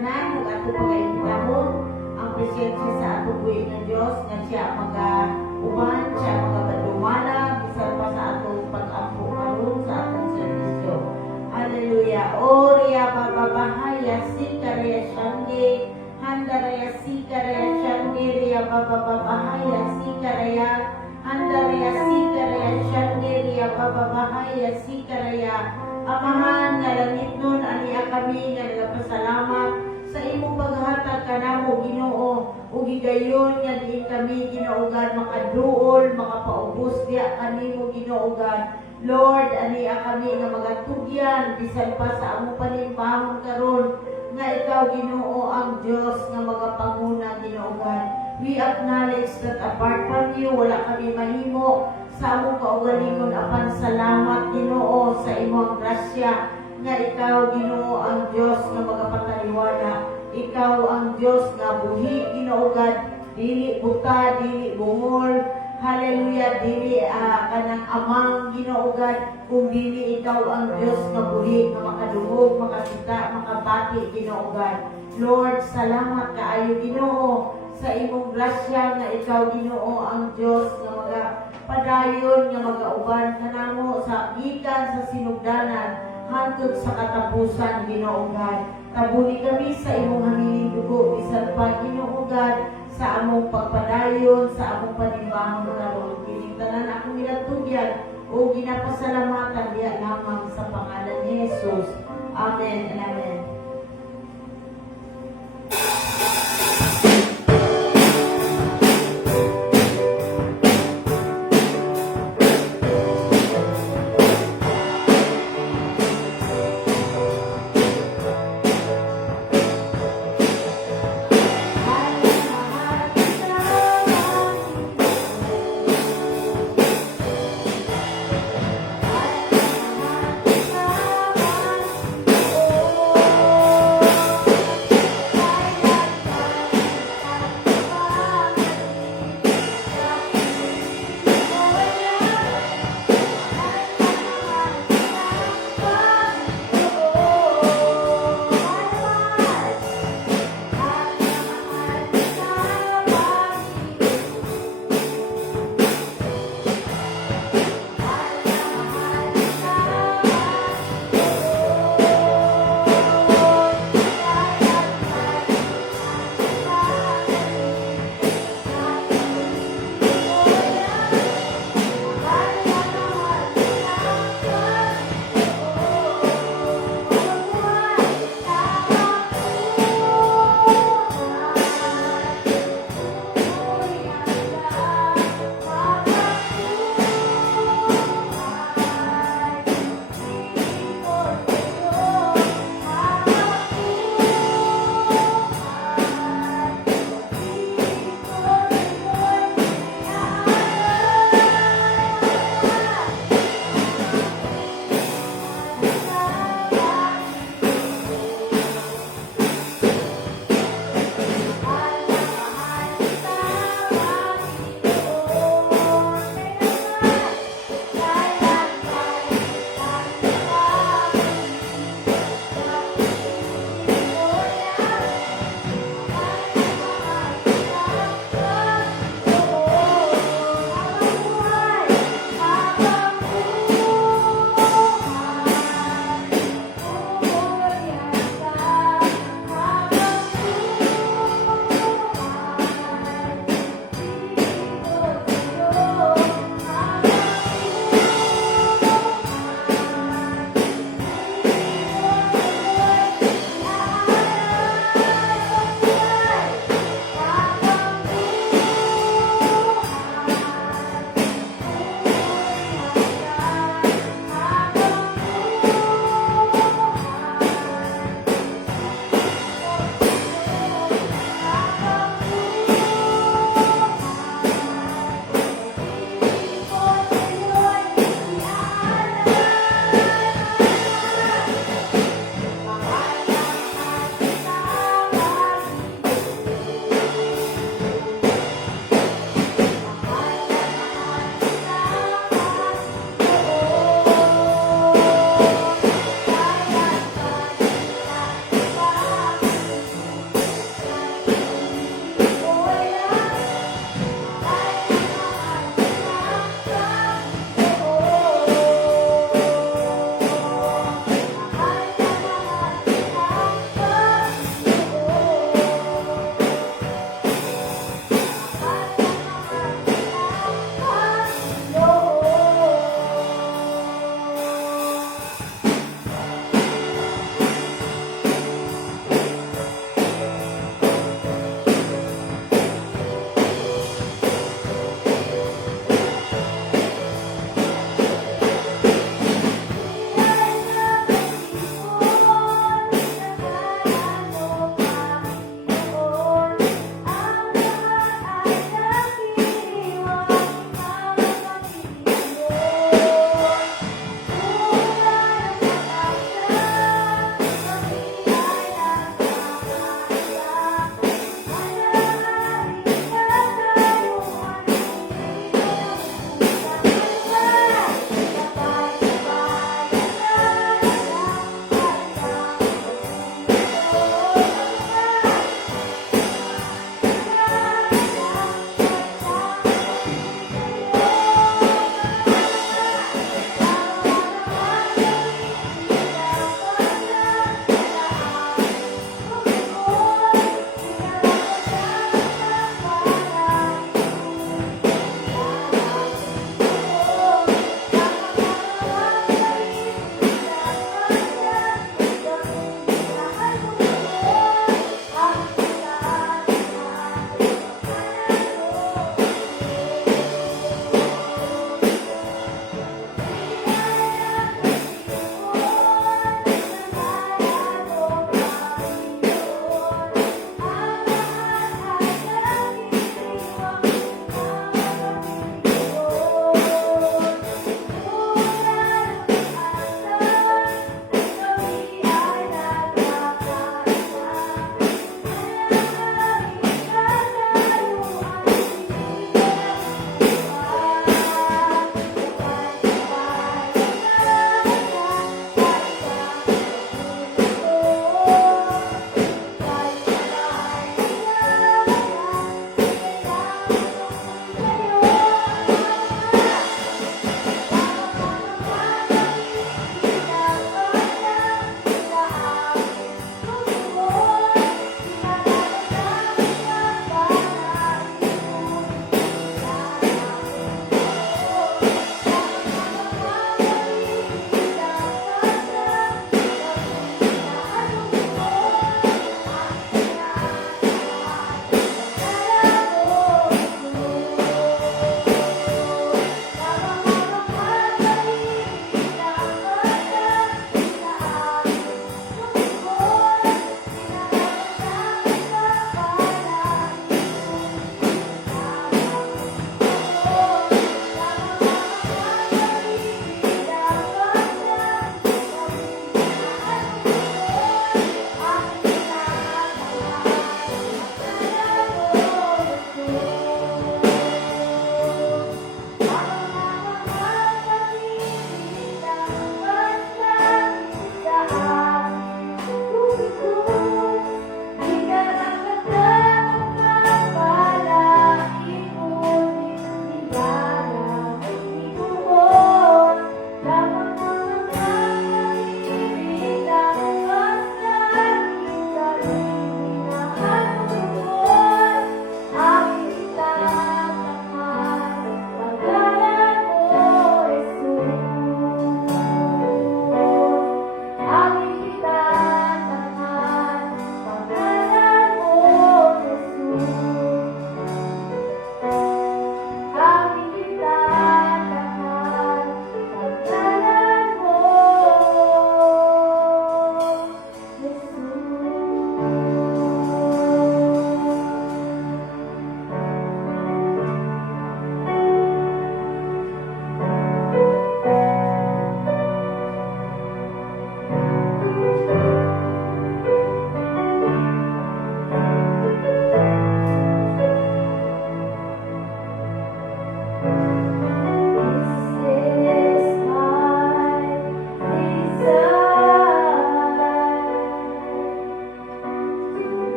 tanan ug ato pagayutangon ang presensya sa ato buhi nga Dios nga siya uban siya magabadumala bisan pa sa atong pag-ampo karon sa atong serbisyo. Hallelujah. Oria bababahaya sikarya shandi handaraya sikarya shandi ria bababahaya sikarya handaraya sikarya shandi ria bababahaya sikarya. Amahan nga langit nun, aniya kami nga nagpasalamat sa imong paghatag kanamo Ginoo, ug higayon nga diin kami Ginoogan makaduol, makapaubos diya kanimo Ginoogan. Lord, aniya kami nga magatugyan bisan pa sa among panimpahon karon nga ikaw Ginoo ang Dios nga magapanguna Ginoogan. We acknowledge that apart from you, wala kami mahimo sa among kaugalingon apan salamat Ginoo sa imong grasya nga ikaw Ginoo ang Dios nga magapataliwala, ikaw ang Dios nga buhi Ginoogan, dili buta, dili bungol, hallelujah, dili kanang amang Ginoogan, kung dili ikaw ang Dios nga buhi nga makadungog, makasita, makabati Ginoogan. Lord, salamat kaayo Ginoo sa imong grasya nga ikaw Ginoo ang Dios nga padayon nga magauban kanamo sa gikan sa sinugdanan hangtod sa katapusan Ginoogan. Tabuni kami sa imong hangin dugo bisan pa Ginoogan sa among pagpadayon sa among panimbahan karon. Kining tanan akong ginatugyan o ginapasalamatan diya lamang sa pangalan ni Jesus. Amen and amen.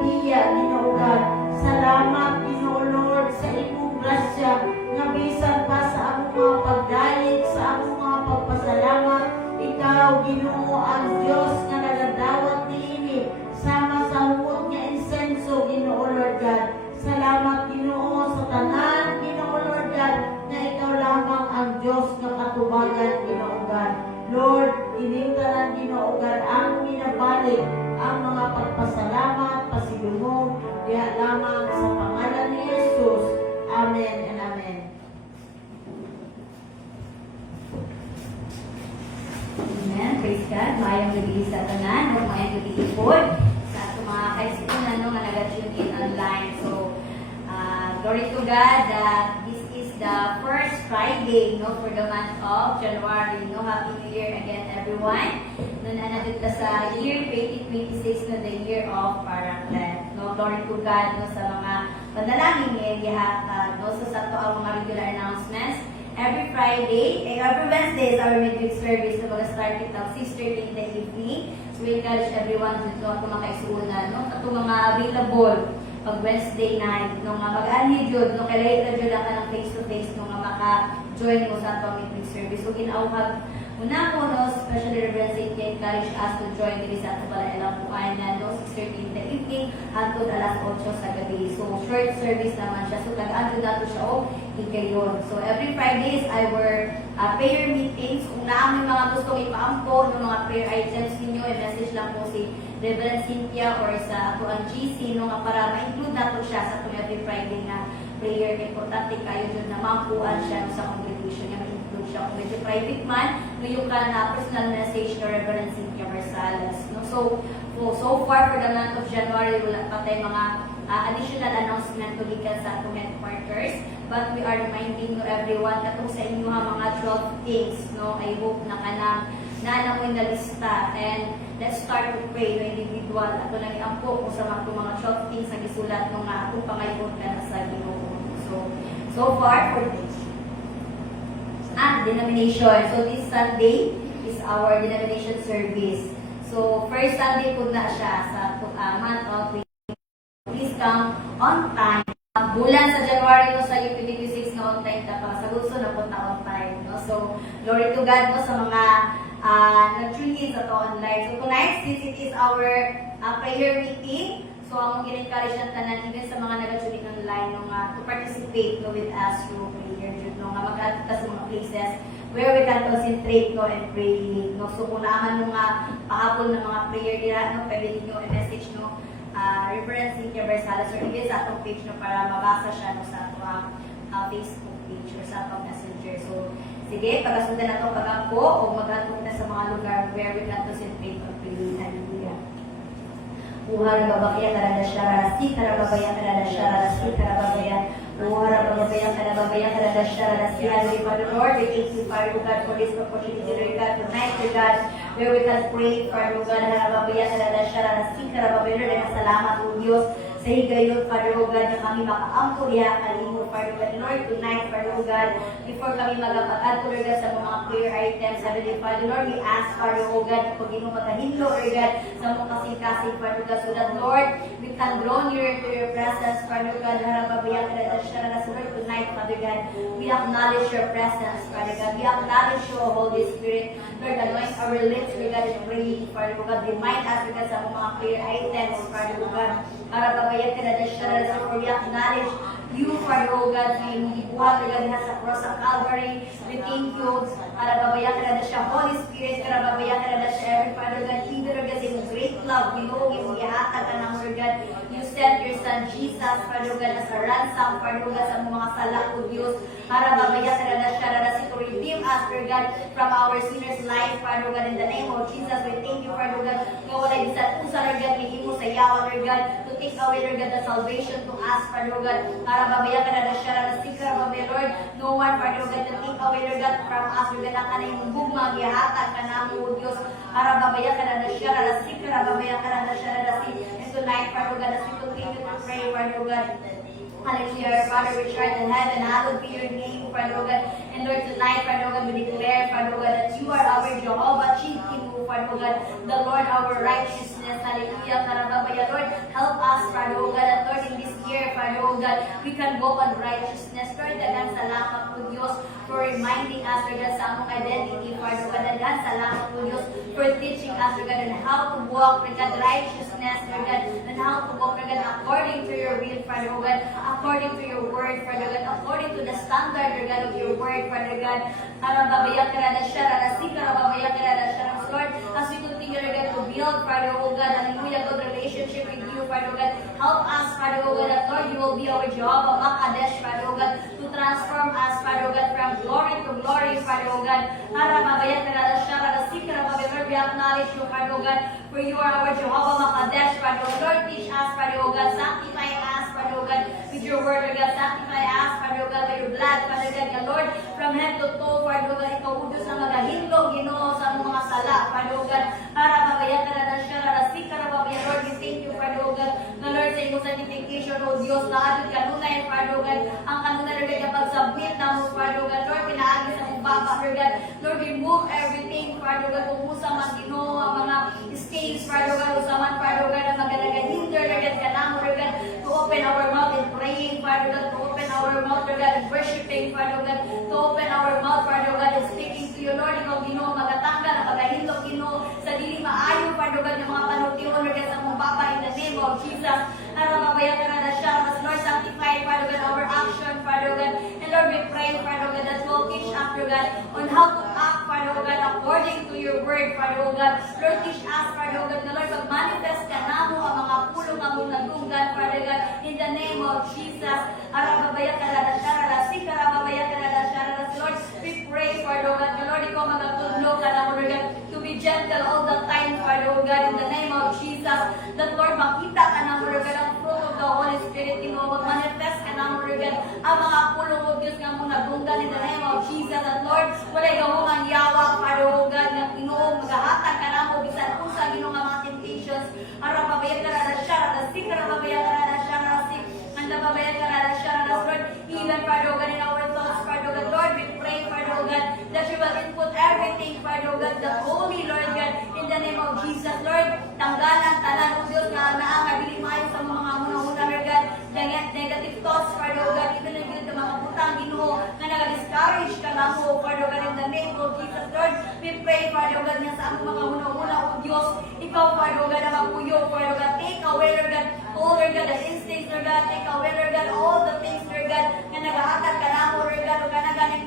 biya, Ginoo God. Salamat, Ginoo Lord, sa imong grasya nga bisan pa sa among mga pagdayeg, sa among mga pagpasalamat. Ikaw, Ginoo, ang Dios nga nagadawat niini sama sa hungod nga insenso, Ginoo Lord God. Salamat, Ginoo, sa tanan, Ginoo Lord God, na ikaw lamang ang Dios nga katubagan, Ginoo God. Lord, ining tanan, Ginoo God, ang minabalik ang mga pagpasalamat, pasilumog, diya lamang sa pangalan ni Jesus. Amen and amen. Amen. Praise God. Mayang gabi sa tanan. O mayang gabi ipod sa ato mga kaisipunan no, nga nag-tune in online. So, glory to God that this is the first Friday no, for the month of January. No? Happy New Year again, everyone. No, nanadit ka sa year 2026 na the year of Paraclet. No? Glory to God no, sa mga panalangin ni Elihatag. No? So, sa ito ang mga regular announcements. Every Friday, every Wednesday is our midweek service. So, mag-start it ng 6:30 in the evening. So, we encourage everyone dito at makaisunan. No? At mga available pag Wednesday night, nung mag-anhi yun, nung kailangan yun lang ka ng face-to-face, nung maka-join mo sa itong midweek service. So, ginauhag muna po, no, especially Reverend St. encourage us to join din sa ato pala ilang pukayan no, 6:30 in the evening, hangtod alas 8 sa gabi. So, short service naman siya. So, tagaan doon nato siya, ikayon. So, every Friday is our prayer meetings. Kung naaming mga gustong ipaampo ng mga prayer items ninyo, i-message lang po si Reverend Cynthia or sa ato ang GC no, nga para ma-include nato siya sa itong every Friday na prayer. Importante kayo doon na mampuan siya no, sa congregation niya. Ma-include siya. Kung medyo private man, yung ka na personal message to Reverend Cynthia Marsales. No? So far for the month of January, wala pa tayo mga additional announcement tulikan sa atong headquarters. But we are reminding you everyone katong sa inyo mga 12 things. No? I hope na kanang naana mo na lista. And let's start to pray no individual. Ato lang iampo kung sa mga 12 things na gisulat nung atong pangayon ka na sa Ginoo. So far for this. Denomination. So this Sunday is our denomination service. So first Sunday po na siya sa month of please come on time. Bulan sa January no, sa UP26 na on time tapos sa gusto na punta on time. No? So glory to God no, sa mga nag-tune in sa to online. So tonight, since it is our prayer meeting, so ang encourage ng tanan even sa mga nag-tune in online no, to participate no, with us through prayer no, nga mag-add sa mga places where we can concentrate no, and pray. No? So kung naaman nung pahapon ng mga prayer nila, no, pwede ninyo i-message no, Reverend Cynthia Marsales or even sa atong page no, para mabasa siya no, sa atong Facebook page or sa atong messenger. So sige, pagasundan na itong pagampo o maghatong na sa mga lugar where we can concentrate on praying. Hallelujah. Uhara babakya karada syara, si karababaya karada syara, si karababaya. Uhara babakya karada syara, si hallelujah. Father Lord, we thank you, Father God, for this opportunity, Lord God, tonight, Lord God, where we can pray, Father God, harababaya karada syara, si karababaya, Lord, salamat, O Diyos, sa higayon, Father God, na kami makaampo diya, kalimo, Father God, Lord, tonight, Father God, before kami magapag-add, Lord God, sa mga prayer items, Heavenly Father, Lord, we ask, Father God, pag ino magkahinlo, Lord God, sa mga kasing-kasing, Father God, so that, Lord, we can draw nearer to your presence, Father God, harababayak, so Lord, tonight, Father God, we acknowledge your presence, Father God, we acknowledge your Holy Spirit, Lord, anoint our lips, Lord God, and pray, Father God, remind us, Lord God, sa mga prayer items, Father God, harababayak, so we acknowledge you, Father God, na yung ibuhat, Lord God, sa cross of Calvary, we thank you, harababayak, Holy Spirit, harababayak, every Father God, even, Lord God, in great love, we know yung ihatag ka ng Lord God, you sent your Son Jesus, Father God, as a ransom, Father God, sa mga sala ko, Diyos, harababayak, to redeem us, Lord God, from our sinners' life, Father God, in the name of Jesus, we thank you, Father God, nga wala din sa pusa, Lord God, may mo sa yawa, Lord God, to take away, Lord God, the salvation to us, Father God, harababayak, Lord, no one, Father God, to take away, Lord God, from us, Lord God, ang kanang bugma, gihatag ka namin, O Diyos, harababayak, and tonight, Father God, as we continue to pray, Father God, hallelujah, Father, which art in heaven, hallowed be your name, Father God. And Lord, tonight, Father God, we declare, Father God, that you are our Jehovah, Chief King, Father God, the Lord our righteousness, righteousness. Hallelujah. Karababaya, Lord, help us, Father, O God, that Lord, in this year, Father, O God, we can walk on righteousness. Lord, dagan salamat po Diyos for reminding us, Lord God, sa among identity, Father, O God. Dagan salamat po Diyos for teaching us, Lord God, on how to walk, Lord God, righteousness, Lord God, and how to walk, Lord God, according to your will, Father, O God, according to your word, Father God, according to the standard, Lord God, of your word, Father God. Karababaya, karadasya, radasi, karababaya, karadasya, Lord, as we continue, Lord God, to build, Father, O God, hallelujah, good relationship with you, Father, O God. Help us, Father, O God, that Lord, you will be our Jehovah Makadesh, Father, O God, to transform us, Father, O God, from glory to glory, Father, O God. Karababaya, karadasya, radasi, karababaya, Lord, we acknowledge you, Father, O God, for you are our Jehovah Makadesh, Father, O Lord, teach us, Father, O God, sanctify us, Father, O God, with your word, O God, sanctify us, Father, O God, by your blood, Father, God, the Lord, from head to toe, Father, O God, ikaw udos na magahindog, Ginoo, sa among mga sala, Father, O God, karababaya, karadasya, radasi, karababaya, Lord, we thank you, Father, O God, na Lord, sa iyong sanctification, O Diyos, lahat yung kanunay, Father, O God, ang kanunay, Lord, God, pag-submit na mo, Father, O God, Lord, pinaagi sa mong Papa, Father, God, Lord, remove everything, Father, O God, kung usa man, Ginoo, ang mga stains, Father, O God, usaman, Father, O God, ang maganaga-hinder, Lord, God, kanamo, Lord, God, to open our mouth in praying, Father, God, to open our mouth, Lord, God, in worshiping, Father, God, to open our mouth, Father, God, in speaking to you, Lord, ikaw, Ginoo, magatanggal, ang magahindog, Ginoo, sa dili maayo, Father, God, yung mga panutiyon, Lord, God, sa mong Papa, in the name of Jesus, narababayan ka na siya, mas Lord, sanctify, Father, God, our action, Father, God, and Lord, we pray, Father, God, that you will teach us, Father, God, on how to act, Father, God, according to your word, Father, God, Lord, teach us, Father, God, na Lord, mag-manifest ka na mo ang mga pulong ang mong nagunggan, Father, God, in the name of Jesus, arababayan ka na siya, rasi, karababayan ka na siya, Lord, we pray, Father, God, na Lord, ikaw magagtudlo ka na, Lord, God, to be gentle all the time, Father, God, in the name of Jesus, that Lord, makita ka na, Lord, God, ang fruit of the Holy Spirit, mag-manifest ka na, Lord, God, ang mga pulong of Diyos nga mong nagunggan in the name of Jesus, that Lord, walay gawong ang yawa, Father, God, ng Ginoo, magahatag ka na mo, bisan usa, Ginoo, nga mga temptations, arababayan ka na siya, rasik, arababayan ka na siya, rasik, ang nababayan ka na siya, Lord, even, Father, God, in our thoughts, Father, God, Lord, we pray, Father, God, that you will input everything, Father, God, the holy, Lord, God, in the name of Jesus, Lord, tanggalan, talan, o Diyos, na naangabili maayo sa mga muna-muna, Lord, God, negative thoughts, Father, God, even if yung mga putang, Ginoo, na nag-discourage ka na mo, Father, God, in the name of Jesus, Lord, we pray, Father, God, nga sa among mga muna-muna, o Diyos, ikaw, Father, God, na magpuyo, Father, God, take away, Lord, God, all, Lord, God, the instincts, Lord, God, take away, Lord, God, all the things, Lord, God, na nagahatag ka na mo, Lord, God, o ka na ganing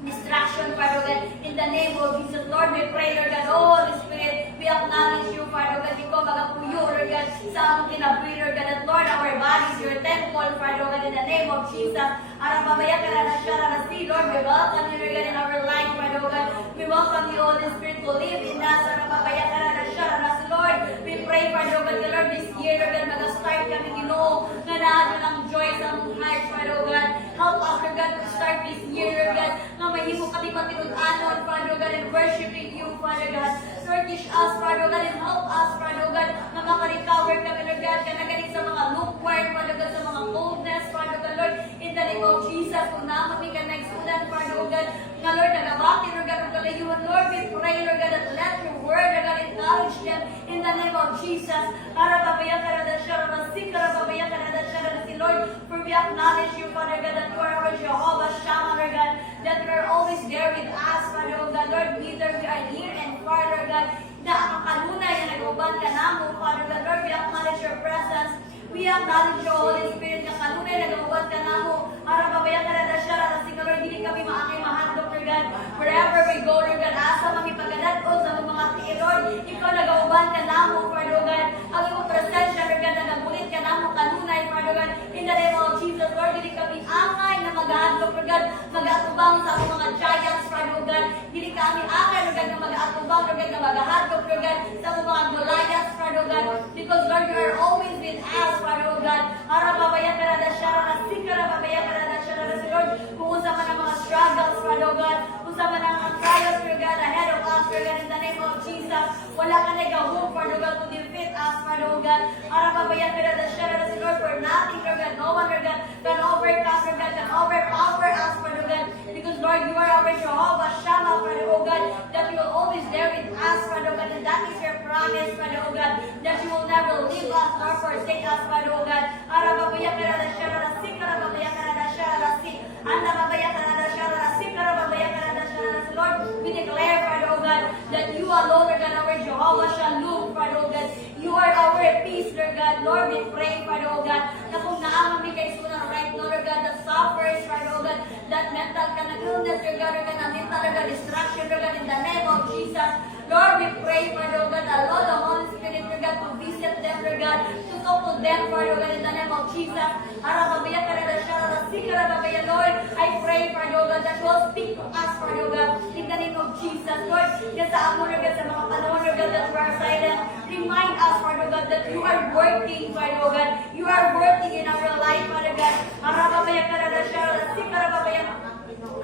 distraction, Father God, in the name of Jesus, Lord, we pray, Lord God, oh, Holy Spirit, we acknowledge you, Father God, ikaw magapuyo, Lord God, sa among kinabuhi, Lord God, that Lord, our bodies, your temple, Father God, in the name of Jesus, arababayan ka na siya, see, Lord, we welcome you, Lord God, in our life, Father God, we welcome you, Holy Spirit, to live in us, arababayan ka na siya, Lord, we pray, Father God, Lord, this year, Lord God, mag-start kami, Ginoo, na naano ng joy sa among heart, Father God, help us, Lord God, to start this year, Lord God, na mahimo kami matinud-anon, Father God, and worshiping you, Father God. Lord, teach us, Father God, and help us, Father God, na makarecover kami, Lord God, ka na galing sa mga lukewarm, Father God, sa mga coldness, Father God, Lord, in the name of Jesus, kung naman ka nag-sudan, Father God, na Lord, nagabati, Lord God, ang kalayuan, Lord, we pray, Lord God, that let your word, Lord God, encourage them in the name of Jesus. Arababayan ka na siya, rasik, arababayan ka na siya, Lord, for we acknowledge you, Father God, that you are our Jehovah Shammah, Lord God, that you are always there with us, Father God, Lord, whether we are near and far, Lord God, na ang kanunay na nag-uban ka na mo, Father God, Lord, we acknowledge your presence. We acknowledge your Holy Spirit na kanunay na nag-uban ka na mo. Arababayan ka na siya, rasik, Lord, hindi kami maakay mahandok, Lord God, wherever we go, Lord God, asa mami pagkadat o sa mga tiil, Lord, ikaw nag-uban ka na mo, Father God, ang iyong presensya, Lord God, na nagulit ka na mo kanunay, Father God, in the name of Jesus, Lord, hindi kami angay na mag-ahandok, Lord God, mag-atubang sa mga giants, Father God, hindi kami angay, Lord God, na mag-atubang, Lord God, na mag-ahandok, Lord God, sa mga Goliaths, Father God, because Lord, you are always with us, Father God, arababayan ka na siya, rasik, arababayan ka na siya, Lord, kung unsa man ang mga struggles, Father God, kung unsa man ang mga trials, Lord God, ahead of us, Lord God, in the name of Jesus, wala ka na gawin, Father God, to defeat us, Father God, arababayan ka na siya, Lord, for nothing, Lord God, no one, Lord God, can overcome, Lord God, can overpower us, Father God, because Lord, you are our Jehovah Shammah, Father God, that you are always there with us, Father God, and that is your promise, Father, oh God, that you will never leave us nor forsake us, Father, oh God. Arababaya karada sharara si, karababaya karada sharara si, andababaya karada sharara si, karababaya karada sharara si. Lord, we declare, Father, oh God, that you alone are God, our Jehovah Shalom, Father, oh God. You are our peace, Lord God. Lord, we pray, Father, oh God, na kung naamami kay Sunan right now, Lord God, that suffers, Father, oh God, that mental ka na illness, Lord God, na mental, Lord God, distraction, Lord God, in the name of Jesus. Lord, we pray, Father, oh God, allow the Holy Spirit, Lord God, to visit them, Lord God, to talk to them, Father, oh God, in the name of Jesus. Arababaya karada sharara si, karababaya, Lord, I pray, Father, oh God, that you will speak to us, Father, oh God, in the name of Jesus. Lord, kasi amo, Lord God, sa mga panahon, Lord God, that we are silent, remind us, Father, oh God, that you are working, Father, oh God, you are working in our life, Father God. Arababaya karada sharara si, karababaya,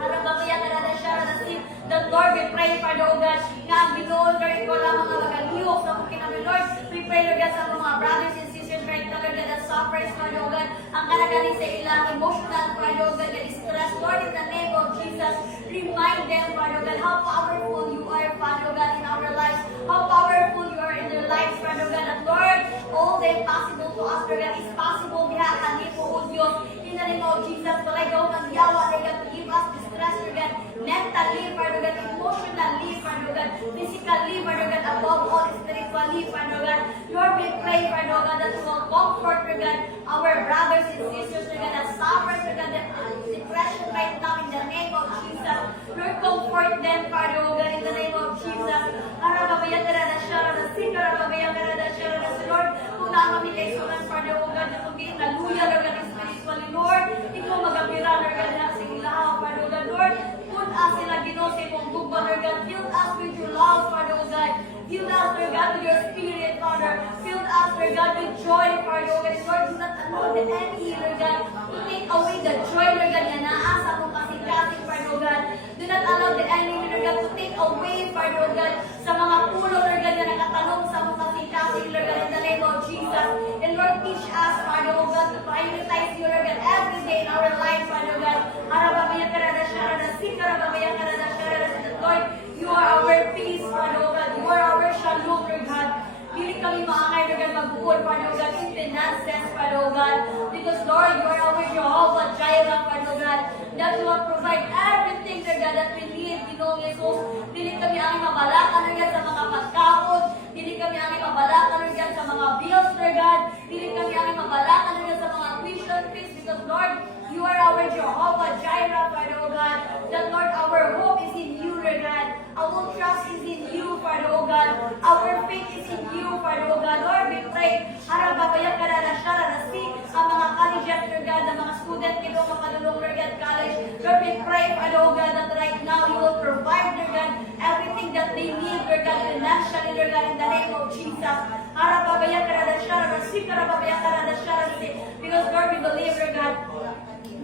arababaya karada sharara si. The Lord, we pray, Father, oh God, nga ang Ginoo, Lord, wala mga magalihok sa mga kinabi, Lord. We pray, Lord God, sa mga brothers and sisters right now, Lord God, that suffers, Father, oh God, ang kalagaling sa ilang emotional, Father, oh God, that is stress, Lord, in the name of Jesus, remind them, Father, oh God, how powerful you are, Father, oh God, in our lives, how powerful you are in their lives, Father, oh God, that Lord, all the impossible to us, Lord God, is possible, diha, kanito, O Diyos, in the name of Jesus, walay daw ng yawa, Lord God, to give us the stress, Lord God, mentally, Father God, emotionally, Father God, physically, Father God, above all, spiritually, Father God. Lord, we pray, Father God, that you will comfort, Father God, our brothers and sisters, Father God, that suffer, Father God, that depression right now in the name of Jesus. Lord, comfort them, Father God, in the name of Jesus. Arababaya karada sharara si, karababaya karada sharara si. Lord, kung naamami kay Sunan, Father God, na kung di naluya, Lord God, spiritually, Lord, ikaw magabira, Lord God, na sa ilaw, Father God, Lord, put us in a Ginoo sa imong tugma, Lord God, fill us with your love, Father God, fill us, Lord God, with your spirit, Father, fill us, Lord God, with joy, Father God, Lord, do not allow the enemy, Lord God, to take away the joy, Lord God, na naasa mong kasing-kasing, Father God, do not allow the enemy, Lord God, to take away, Father God, sa mga pulo, Lord God, na nakatanong sa mong kasing-kasing, Lord God, in the name of Jesus, and Lord, teach us, Father God, to prioritize you, Lord God, every day in our life, Father God, arababaya karada sharada si, karababaya karada sharada si. Lord, you are our peace, Father God, you are our shalom, Lord God. Dili kami maangay, Lord God, magbuod, Father God, in finances, Father God, because Lord, you are our Jehovah Jireh, Father God, that you will provide everything, Lord God, that we need, Ginoong Jesus. Dili kami ang mabalatan, Lord God, sa mga pagkaon, dili kami ang mabalatan, Lord God, sa mga bills, Lord God, dili kami ang mabalatan, Lord God, sa mga tuition fees, because Lord, you are our Jehovah Jireh, Father God, that Lord, our hope is in you, Lord God, our trust is in you, Father God, our faith is in you, Father God. Lord, we pray, arababaya karada sharara si, ang mga colleges, Lord God, ang mga student kito makadulong, Lord God, college. Lord, we pray, Father God, that right now you will provide, Lord God, everything that they need, Lord God, financially, Lord God, in the name of Jesus. Arababaya karada sharara si, karababaya karada sharara si, because Lord, we believe, Lord God,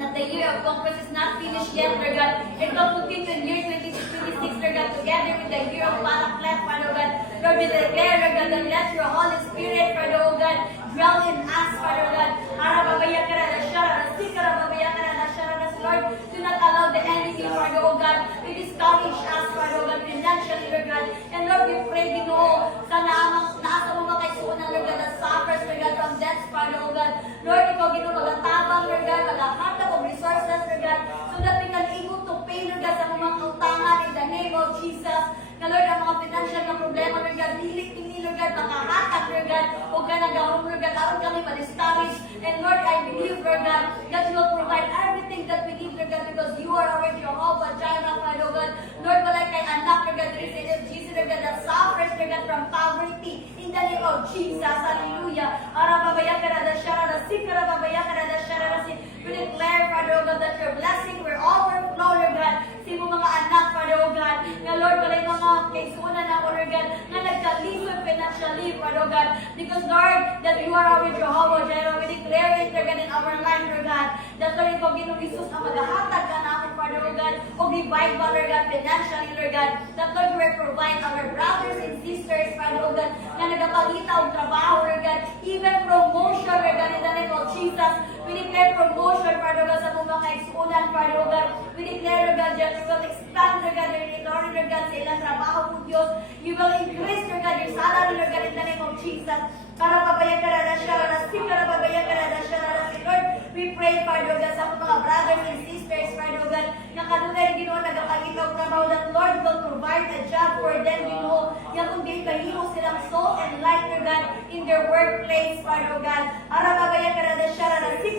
that the year of conference is not finished yet, Lord God. It will continue in year 2026, Lord God, together with the year of Paraclet, Father God. Lord, we declare, Lord God, that let your Holy Spirit, Father God, dwell in us, Father God. Arababaya karada sharara si, karababaya karada sharara si. Lord, do not allow the enemy, Father God, to discourage us, Father God, financially, Lord God. And Lord, we pray, Ginoo, sa naasa mo mga kaisunan, Lord God, that suffers, Lord God, from deaths, Father God. Lord, ikaw, Ginoo, magatabang, Lord God, magahatag of resources, Lord God, so that we can able to pay, Lord God, sa mga kautangan in the name of Jesus. Na Lord, ang mga financial na problema, Lord God, hilik-ini, Lord God, makahatag, Lord God, huwag ka nagahong, Lord God, aron kami ma-discourage. And Lord, I believe, Lord God, that you will provide everything that we need, Lord God, because you are our Jehovah Jireh, Father God. Lord, wala kay anak, Lord God, there is in Jesus, Lord God, that suffers, Lord God, from poverty. In the name of Jesus, hallelujah. Arababaya karada sharara si, karababaya karada sharara si. We declare, Father God, that your blessing will overflow, Lord God, sa mga anak, Father God. Na Lord, wala yung mga kaisunan na, Lord God, na nagkalisod financially, Father God. Because Lord, that you are our Jehovah Jireh, we declare it, Lord God, in our life, Lord God. That Lord, ikaw, Ginoong Jesus, ang maghahatag ka namin, Father God, o revival, Lord God, financially, Lord God. That Lord, you will provide our brothers and sisters, Father God, na nagapalita o trabaho, Lord God, even promotion, Lord God, in the name of Jesus. We We declare promotion, Father God, sa mga kaigsuunan, Father God. We declare, Lord God, that you will expand, Lord God, your territory, Lord God, sa ilang trabaho po, Diyos. You will increase, Lord God, your salary, Lord God, in the name of Jesus. Para pabayan ka na siya, para pabayan ka na siya, Lord. We pray, Father God, sa mga brothers and sisters, Father God, na kanunay, Ginoo, nagapagitaw trabaho, that Lord will provide a job for them, Ginoo. Yan kung di kahimo silang salt and light, Lord God, in their workplace, Father God. Para pabayan ka na siya,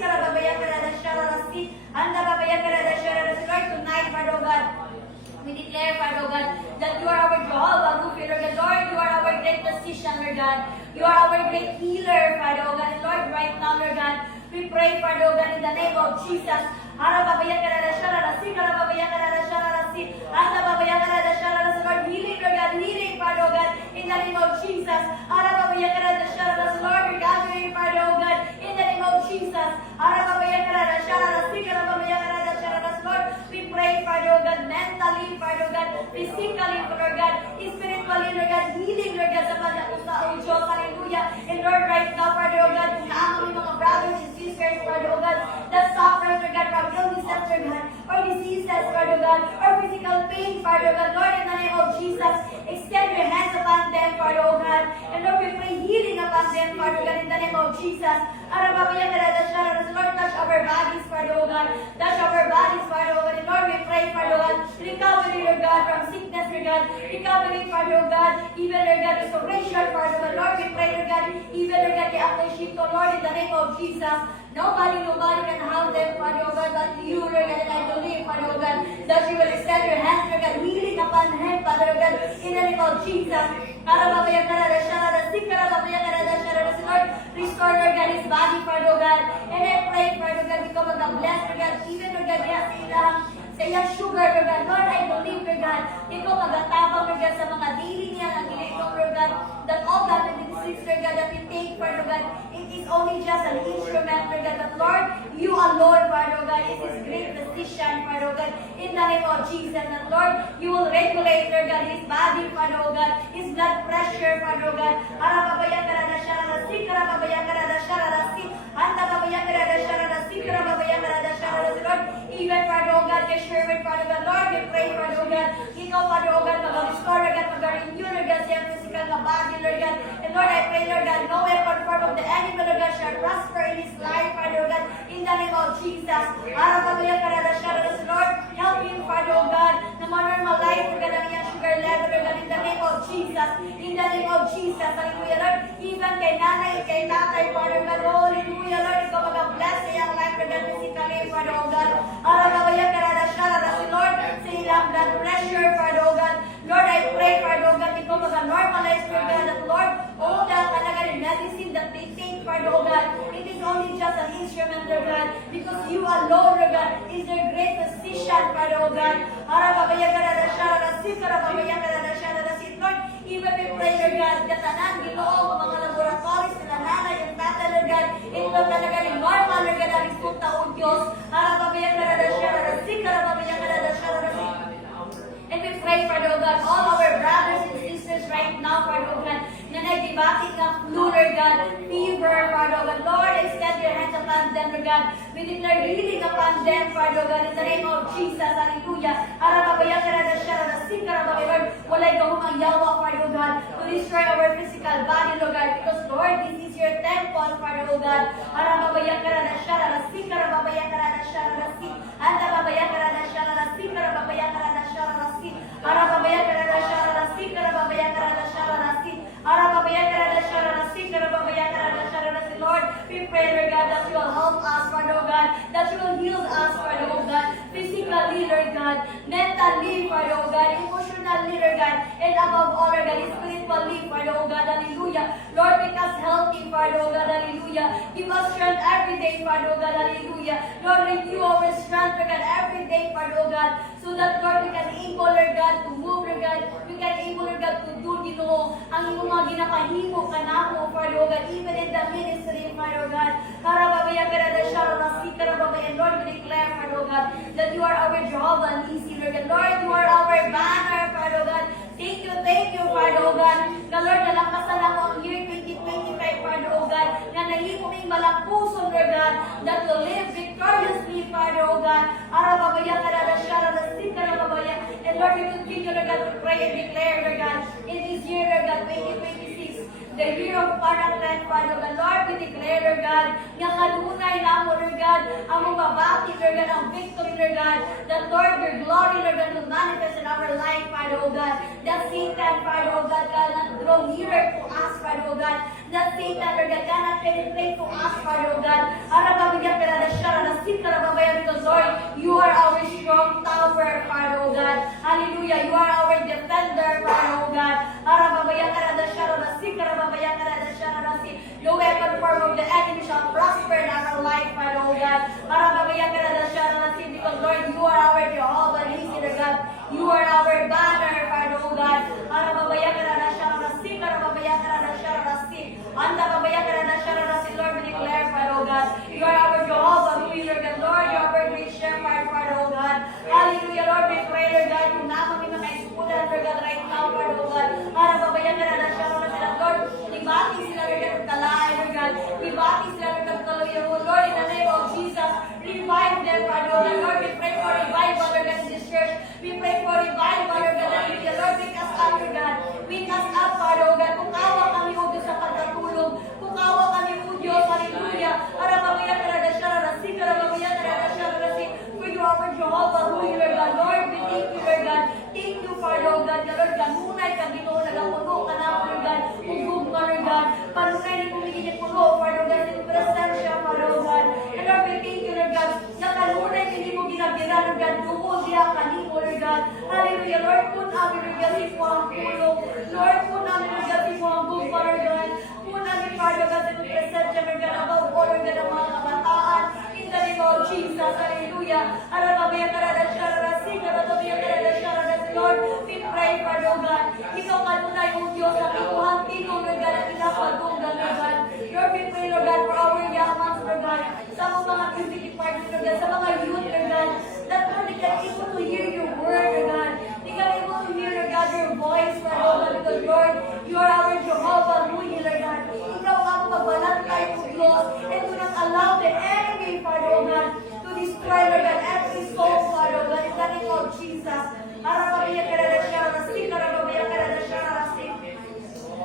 para pabayan ka na siya, anda pabayan ka na siya, Lord, tonight, Father God. We declare, Father God, that you are our Jehovah, Lord God. Lord, you are our great physician, Lord God. You are our great healer, Father God. And Lord, right now, Lord God, we pray, Father God, in the name of Jesus. Ara babayan ka na siya, ara babayan ka na siya, anda babayan ka na siya, Lord, healing, Lord God, healing, Father God, in the name of Jesus. Ara babayan ka na siya, Lord, recovery, Father God, in the name of Jesus. Ara babayan ka na siya, ara babayan ka na siya, Lord, we pray, Father God, mentally, Father God, physically, Lord God, spiritually, Lord God, healing, Lord God, sa mga usao, Diyos, hallelujah. And Lord, right now, Father God, kung naamang yung mga brothers and sisters, Father God, that suffers, Lord God, from illnesses, Lord God, or diseases, Father God, or physical pain, Father God, Lord, in the name of Jesus, extend your hands upon them, Father God, and Lord, we pray healing upon them, Father God, in the name of Jesus. Arababayan ka na siya, Lord, touch our bodies, Father God, touch our bodies, Father God, and Lord, we pray, Father God, recovery, Lord God, from sickness, Lord God, recovery, Father God, even, Lord God, restoration, Father God, Lord, we pray, Lord God, even, Lord God, i-appreciate to, Lord, in the name of Jesus. Nobody can help them, Father God, but you, Lord God, and I believe, Father God, that you will extend your hands, Lord God, healing upon him, Father God, in the name of Jesus. Arababayan ka na siya, arababayan ka na siya, Lord, restore, Lord God, his body, Father God, and I pray, Father God, because of the blessed, Lord God, even, Lord God, sa iyang sugar, Lord God, Lord, I believe, Lord God, ikaw magatabang, Lord God, sa mga daily niya, ang ginagawa, Lord God, that all that the disease, Lord God, that we take, Father God, it is only just an instrument, Lord God, but Lord, you alone, Father God, is his great physician, Father God, in the name of Jesus, and Lord, you will regulate, Lord God, his body, Father God, his blood pressure, Father God, arababayan ka na siya, arababayan ka na siya, anda babayan ka na siya, arababayan ka na siya, Lord, even, Father God, your servant, Father God, Lord, we pray, Father God, ikaw, Father God, mag-restore, Lord God, mag-renew, Lord God, siya physical na body, Lord God, and Lord, I pray, Lord God, no weapon form of the enemy, Lord God, shall prosper in his life, Father God, in the name of Jesus. Arababayan ka na siya, Lord, help him, Father God, na ma-normalize, Lord God, ang iyang sugar level, Lord God, in the name of Jesus, in the name of Jesus, hallelujah, Lord, even kay nanay, kay tatay, Father God, oh, hallelujah, Lord, ikaw mag-bless sa iyang life, Lord God, physically, Father God, arababayan ka na siya, Lord, sa ilang blood pressure, Father God, Lord, I pray, Father God, ikaw mag-normalize, Lord God, that Lord, all that talaga yung medicine that they take, Father God, it is only just an instrument, Lord God, because you alone, Lord God, is their great physician, Father God. Arababayan ka na siya, arababayan ka na siya, Lord, even we pray, Lord God, that tanan, Ginoo, mga laboratories, na nanay, yung tata, Lord God, ito talaga yung normal, Lord God, ang ispunta o Diyos. Arababayan ka na siya, arababayan ka na siya, and we pray, Father God, all our brothers and sisters right now, Father God, na nagdibating ng flu, Lord God, fever, Father God, Lord, extend your hands upon them, Lord God. We declare healing upon them, Father God, in the name of Jesus, hallelujah. Arababayan ka na siya, Lord, walay kahumang yawa, Father God, to destroy our physical body, Lord God, because, Lord, this is your temple, Father God. Arababayan ka na siya, arababayan ka na siya, arababayan ka na siya, arababayan ka na siya, arababayan ka na siya, arababayan ka na siya, arababayan ka na siya, arababayan ka na siya, Lord, we pray, Lord God, that you will help us, Father God, that you will heal us, Father God, physically, Lord God, mentally, Father God, emotionally, Lord God, and above all, Lord God, spiritually, Father God, hallelujah. Lord, make us healthy, Father God, hallelujah. Give us strength every day, Father God, hallelujah. Lord, renew our strength, Lord God, every day, Father God, so that, Lord, we can able, Lord God, to move, Lord God, we can able, Lord God, to do, Ginoo, ang iyong mga ginapahimo ka na mo, Father God, even in the ministry, Father God. Arababayan ka na siya, arababayan, Lord, we declare, Father God, that you are our Jehovah Nisi, Lord God. Lord, you are our banner, Father God. Thank you, Father God. Na Lord, nalampasan lang ang year 2025, Father God, na nahimo ng malapuson, Lord God, God, that will live victoriously, Father, oh God. Arababaya, Karadashara, Sikarababaya. And Lord, we continue, Lord God, to pray and declare, Lord God, in this year, Lord God, 2026, the year of Paraclet, Father God. Lord, we declare, Lord God, nga kanunay na mo, Lord God, ang mababati, Lord God, ang victory, Lord God, that Lord, your glory, Lord God, will manifest in our life, Father, oh God. That Satan, Father, oh God, cannot draw nearer to us, Father, oh God. That Satan, Lord God, cannot penetrate to us, Father, oh God. Arababaya, Karadashara, Sikarababaya, because Lord, you are our strong tower, Father, oh God. Hallelujah, you are our defender, Father, oh God. Arababaya, Karadashara, Sikarababaya, Karadashara, no weapon form of the enemy shall prosper in our life, Father, oh God. Arababaya, Karadashara, because Lord, you are our Jehovah, Nisi, Lord God. You are our banner, Father, oh God. Arababaya, Karadashara, Sikarababaya, Karadashara, Anda babaya Karadashara, Lord, we declare, Father, oh God. You are our Jehovah, who is, Lord God. Lord, you are our great shepherd, Father, oh God. Hallelujah, Lord, we pray, Lord God, yung naman may makaispulan, Lord God, right now, Father, oh God. Arababaya, Karadashara, Lord, ibati sila, Lord God, talay, Lord God. Ibati sila, Lord God, talay, Lord, in the name of Jesus, revive them, Father, oh God. Lord, we pray for revival, Lord God, in this church. We pray for revival, Lord God, hallelujah. Lord, wake us up, Lord God. Wake us up, Father, oh God. Kung kawa kami, O Diyos, sa pagkatulog. Kung kawa kami, O Diyos, hallelujah. Arababaya, Karadashara, Sikarababaya, Karadashara, for you are our Jehovah, who is, Lord God. Lord, we thank you, Lord God. Thank you, Father, oh God. Lord, kanunay ka dito, nagapuno ka na, Lord God. Ugog ka, Lord God. Panunay ni kumigin ni puno, Father, oh God. Sa presensya, Father, oh God. And Lord, we thank you, Lord God. Na kanunay hindi mo ginabira, Lord God. Dugo diya kanimo, Lord God. Hallelujah, Lord, kung amin, Lord God, si po ang tulong. Lord, kung amin, Lord God, si po ang gupa, Lord God. Kung amin, Father, God, sa presensya, Lord God, above all, Lord God, ang mga kabataan. In the name of Jesus, hallelujah. Arababaya, Karadashara, Sikarababaya, Karadashara, Lord, we pray, Father, oh God. Ikaw kanunay, O Diyos, ang ikuhang tingong, Lord God, ang pinapagunggan, Lord God. Lord, we pray, Lord God, for our young ones, Lord God, sa mga community departments, Lord God, sa mga youth, Lord God, that Lord, they can able to hear your word, Lord God. They can able to hear, Lord God, your voice, Father, oh God, because Lord, you are our Jehovah, Ruhi, Lord God. Ikaw ang pagbalantay, O Diyos, and do not allow the enemy, Father, oh God, to destroy, Lord God, every soul, Father, oh God, in the name of Jesus. Arababaya, Karadashara, Sikarababaya, Karadashara,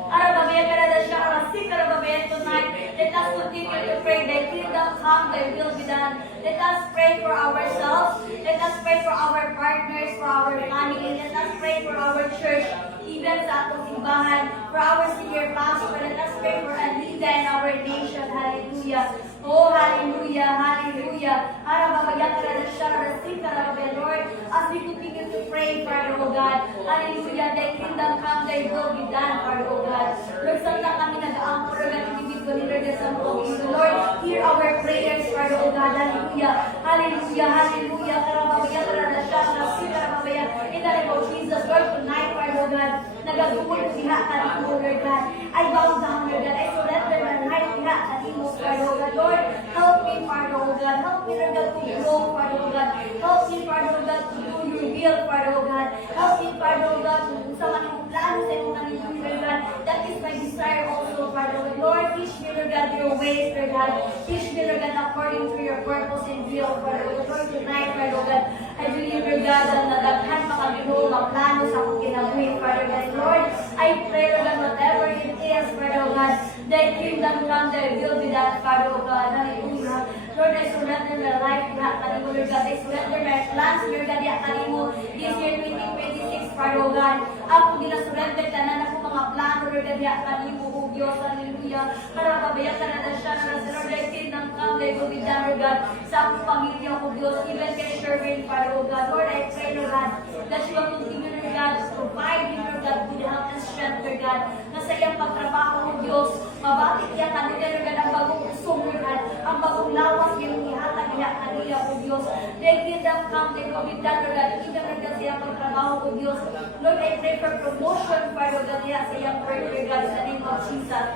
Arababaya, Karadashara, Sikarababaya, tonight, let us continue to pray, thy kingdom come, thy will be done. Let us pray for ourselves. Let us pray for our partners, for our family. Let us pray for our church, even sa atong simbahan, for our senior pastor. Let us pray for Anita and our nation. Hallelujah. Oh, hallelujah, hallelujah. Arababaya, Karadashara, Sikarababaya, Lord, as we continue to pray, Father, oh God. Hallelujah, thy kingdom come, thy will be done, Father, oh God. Lord, santa kami nag-aangkor, Lord, individually, Lord, sa mga Lord, hear our prayers, Father, oh God. Hallelujah, hallelujah, hallelujah. Karababaya, Karadashara, Sikarababaya, in the name of Jesus, Lord, tonight, Father, oh God, nagagumon ko siya ka dito, Lord God. I bow down, Lord God. I surrender my life siya ka dito, Father, oh God. Lord, help me, Father, oh God. Help me, Lord God, to grow, Father, oh God. Help me, Father, oh God, to do your will, Father, oh God. Help me, Father, oh God, to sa manong plano sa iyong kanilong, Lord God. That is my desire also, Father, oh Lord. Teach me, Lord God, your ways, Lord God. Teach me, Lord God, according to your purpose and will, Father, oh Lord. Tonight, Father, oh God, I believe, Lord God, na nadaghan pa kami noong plano sa akong kinabuhi, Father, God. Lord, I pray, Lord God, whatever it is, Father, oh God, thy kingdom come, thy will be done, Father, oh God. Hallelujah. Lord, I surrender my life, diha kanimo, Lord God. I surrender my plans, Lord God, diha kanimo. This year, 2026, Father, oh God. Ako ginasurrender, tanan ako mga plano, Lord God, diha kanimo, oh Diyos. Hallelujah. Karababaya ka na siya, Lord, thy kingdom come, thy will be done, Lord God. Sa akong pamilya, oh Diyos, even kay Sherwin, Father, oh God. Lord, I pray, Lord God, that you will continue, Lord God, to provide him, Lord God, good health and strength, Lord God. Na sa iyang pagtrabaho, oh Diyos, mabatik niya kanila, Lord God, ang bagong usong, Lord God, ang bagong lawas, yung ihatag niya kanila, oh Diyos. Thy kingdom come, thy will be done, Lord God. Even, Lord God, sa iyang pagtrabaho, oh Diyos. Lord, I pray for promotion, Father, God, niya sa iyang work, Lord God, in the name of Jesus.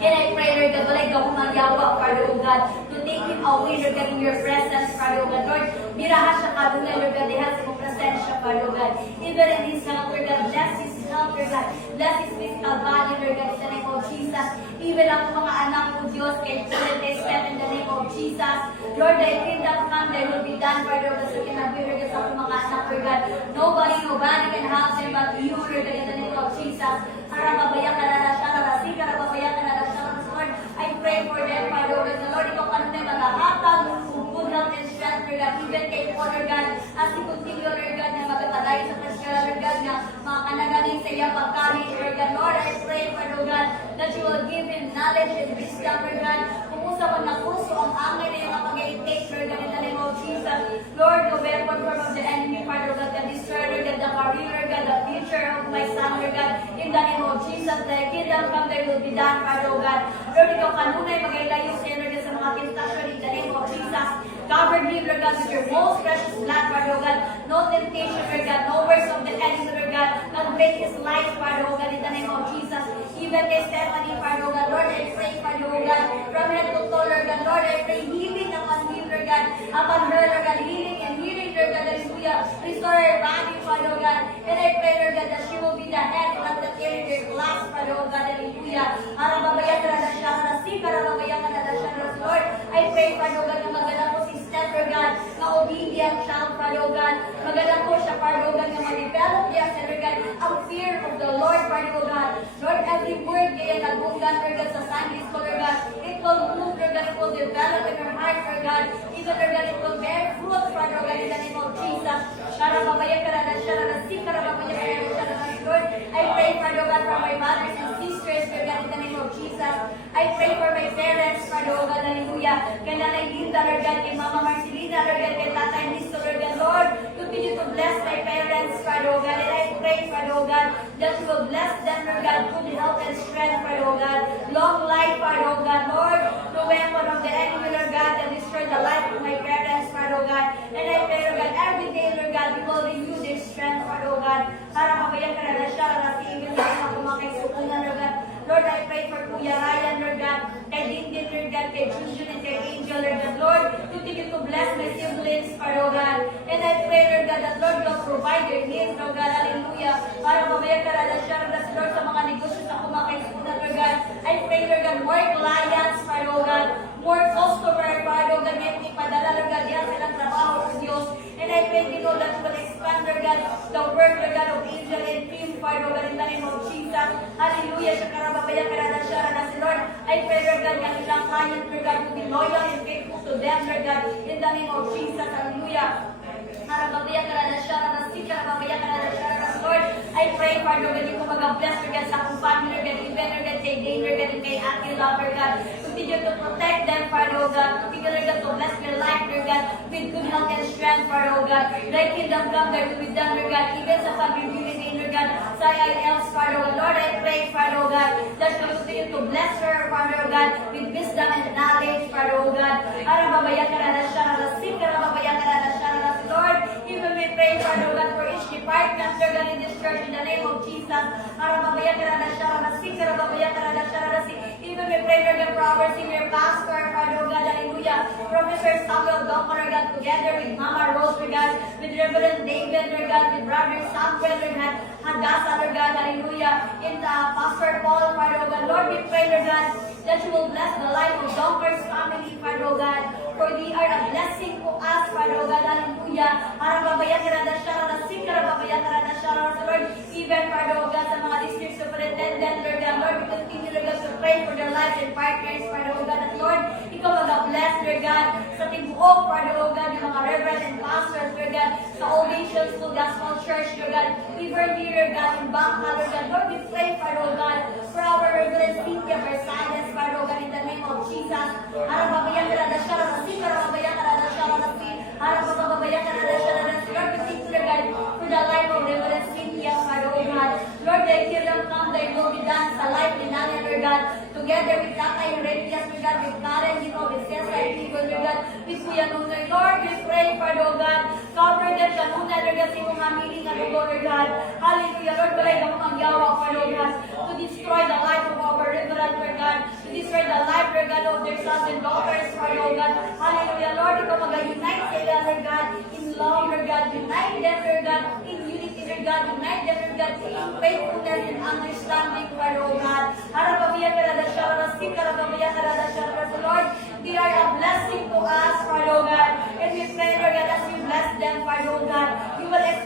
And I pray, Lord God, walay gawang magyawa, Father, oh God, to take him away, Lord God, in your presence, Father, oh God. Lord, mirahan siya kadunay, Lord God, diha sa mong presensya, Father, oh God. Even in his health, Lord God, bless his health, Lord God. Bless his physical body, Lord God, in the name of Jesus. Even ang mga anak mo, Diyos, kay Children, they step in the name of of Jesus. Lord, thy kingdom come, thy will be done, Father God, sa kinabirig sa akong mga anak, Lord God. Nobody can help them but you, Lord God, in the name of Jesus. Harababaya ka na siya, rasi ka, harababaya ka na siya, Lord. I pray for them, Father God. The Lord, ikaw kanunay maghahatag, good health and strength, Lord God. Even kay Father God, as he continue, Lord God, na magkatalayo sa kasya, Lord God, na mga kanagaling sa iya pagkalit, Lord God. Lord, I pray, Father God, that you will give him knowledge and wisdom, Lord God. Kung usa man na puso ang angay na yung kapag-i-take, Lord God, in the name of Jesus. Lord, no weapon from the enemy, Father God, can destroy, Lord God, the career, Lord God, the future of my son, Lord God, in the name of Jesus. Thy kingdom come, thy will be done, Father God. Lord, ikaw kanunay mag-ilayo sa Lord God, sa mga temptation, in the name of Jesus. Cover me, Lord God, with your most precious blood, Father God. No temptation, Lord God, no words of the enemy, Lord God, not break his life, Father God, in the name of Jesus. Even kay Stephanie, Father God, Lord, I pray, Father God, from head to toe, Lord God, Lord, I pray healing upon him, Lord God, upon her, Lord God, healing, Lord God, hallelujah. Restore her body, Father God. And I pray, Lord God, that she will be the head, not the tail in their class, Father God, hallelujah. Arababayan ka na siya, nasika, arababayan ka na siya, Lord. I pray, Father God, na maganda po si Steph, Lord God, na obedient siya, Father God. Maganda po siya, Father God, na mag-develop niya, Lord God, ang fear of the Lord, Father God. Lord, every word kaya nagunggan, Lord God, sa Sunday school, Lord God, it will move, Lord God, it will develop in her heart, Lord God. Even, Lord God, it will bear fruit, Father God, in the name of Jesus. Karababayan ka na siya, nasika, karababayan ka na siya, Lord. I pray, Father God, for my brothers and sisters, Lord God, in the name of Jesus. I pray for my parents, Father God, hallelujah. Kay Nanay Linda, Lord God, kay Mama Marcelina, Lord God, kay Tatay Nisto, Lord God, Lord, continue to bless my parents, Father God, and I pray, Father God, that you will bless them, Lord God, good health and strength, Father God, long life, Father God, Lord, no weapon of the enemy, Lord God, that destroy the life of my parents, Father God, and I pray, Lord God, every day, Lord God, you will renew their strength, Father God, para mabayan ka na siya, na tingin sa mga kumakisukunan, Lord God. Lord, I pray for Kuya Ryan, Lord God, kay Dindin, Lord God, kay Junjun, and kay Angel, Lord God. Lord, continue to bless my siblings, Father God. And I pray, Lord God, that Lord will provide their needs, Lord God, hallelujah. Para mabayan ka na siya, Lord, sa mga negosyo sa kumakisukunan, Lord God. I pray, Lord God, more clients, Father God, more customer, Father God, ngayon ipadala, Lord God, yan silang trabaho sa Diyos. And I pray, you know, that you will expand, Lord God, the work, Lord God, of Angel and Team, Father God, in the name of Jesus. Hallelujah. Siya karababayan ka na siya, na si Lord. I pray, Lord God, yung ilang client, Lord God, to be loyal and faithful to them, Lord God, in the name of Jesus. Hallelujah. Karababayan ka na siya, na si karababayan ka na siya, na Lord. I pray, Father God, yung mag-bless, Lord God, sa akong family, Lord God, even, Lord God, kay Dane, Lord God, and kay Ate Love, Lord God. Continue to protect them, Father God. Continue, Lord God, to bless their life, Lord God, with good health and strength, Father God. Thy kingdom come, thy will be done, Lord God, even sa family, Lord God, sa ILs, Father God. Lord, I pray, Father God, that you continue to bless her, Father God, with wisdom and knowledge, Father God. Arababayan ka na siya, nasik, arababayan ka na siya, Lord, even we pray, Father God, for each department, Lord God, in this church, in the name of Jesus. Arababayan ka na siya, nasik, arababayan ka na siya, nasik. Even we pray, Lord God, for our senior pastor, Father God, hallelujah. Professor Samuel Doctor, Lord God, together with Mama Rose, Lord God, with Reverend David, Lord God, with Brother Samuel, Lord God, Hadassah, Lord God, hallelujah. In Pastor Paul, Father God, Lord, we pray, Lord God, that you will bless the life of Doctor's family, Father God, for they are a blessing to us, Father God, hallelujah. Arababayan ka na siya, nasik, arababayan ka na siya, Lord, even, Father God, sa mga district superintendent, Lord God, Lord, we continue, Lord God, to pray for their lives and partners, Father God, and Lord, ikaw mag-bless, Lord God, sa tibuok, Father God, yung mga reverend and pastors, Lord God, sa All Nations Full Gospel Church, Lord God, even here, Lord God, in Bangka, Lord God, Lord, we pray, Father God, for our Reverend Cynthia Versalles, Father God, in the name of Jesus. Arababayan ka na siya, nasik, arababayan ka na siya, nasik, arababayan ka na siya, nasik, Lord, we thank you, Lord God, for the life of Reverend Cynthia, Father God. Lord, thy kingdom come, thy will be done sa life ni Nana, Lord God, together with Tatay Heredias, Lord God, with Karen, you know, with Cesar, Lord God, with Kuya Nunoy. Lord, we pray, Father God, cover them, kanuna, Lord God, sa imong hamiling na lugar, Lord God. Hallelujah, Lord, balay ka mong magyawa, Father God, to destroy the life of our Reverend, Lord God, to destroy the life, Lord God, of their sons and daughters, Father God. Hallelujah, Lord, ikaw mag-unite sila, Lord God, in love, Lord God, unite them, Lord God, in unity, Lord God, unite them, Lord God, in faithfulness and understanding, Father God. Harapabiyan ka na siya, rasik, harapabiyan ka na siya, Lord, they are a blessing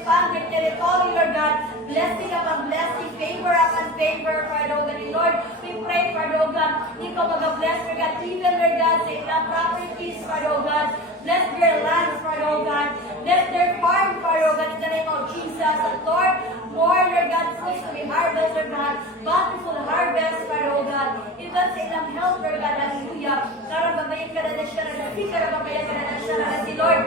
expand their territory, Lord God. Blessing upon blessing, favor upon favor, Father God. And Lord, we pray, Father God, ikaw mag-bless, Lord God, even, Lord God, sa ilang properties, Father God. Bless their lands, Father God. Bless their farm, Father God, in the name of Jesus. And Lord, more, Lord God, fruits to be harvest, Lord God. Bountiful harvest, Father God. Even sa ilang health, Lord God, hallelujah. Karang babayan ka na siya, karang babayan ka na siya, si Lord.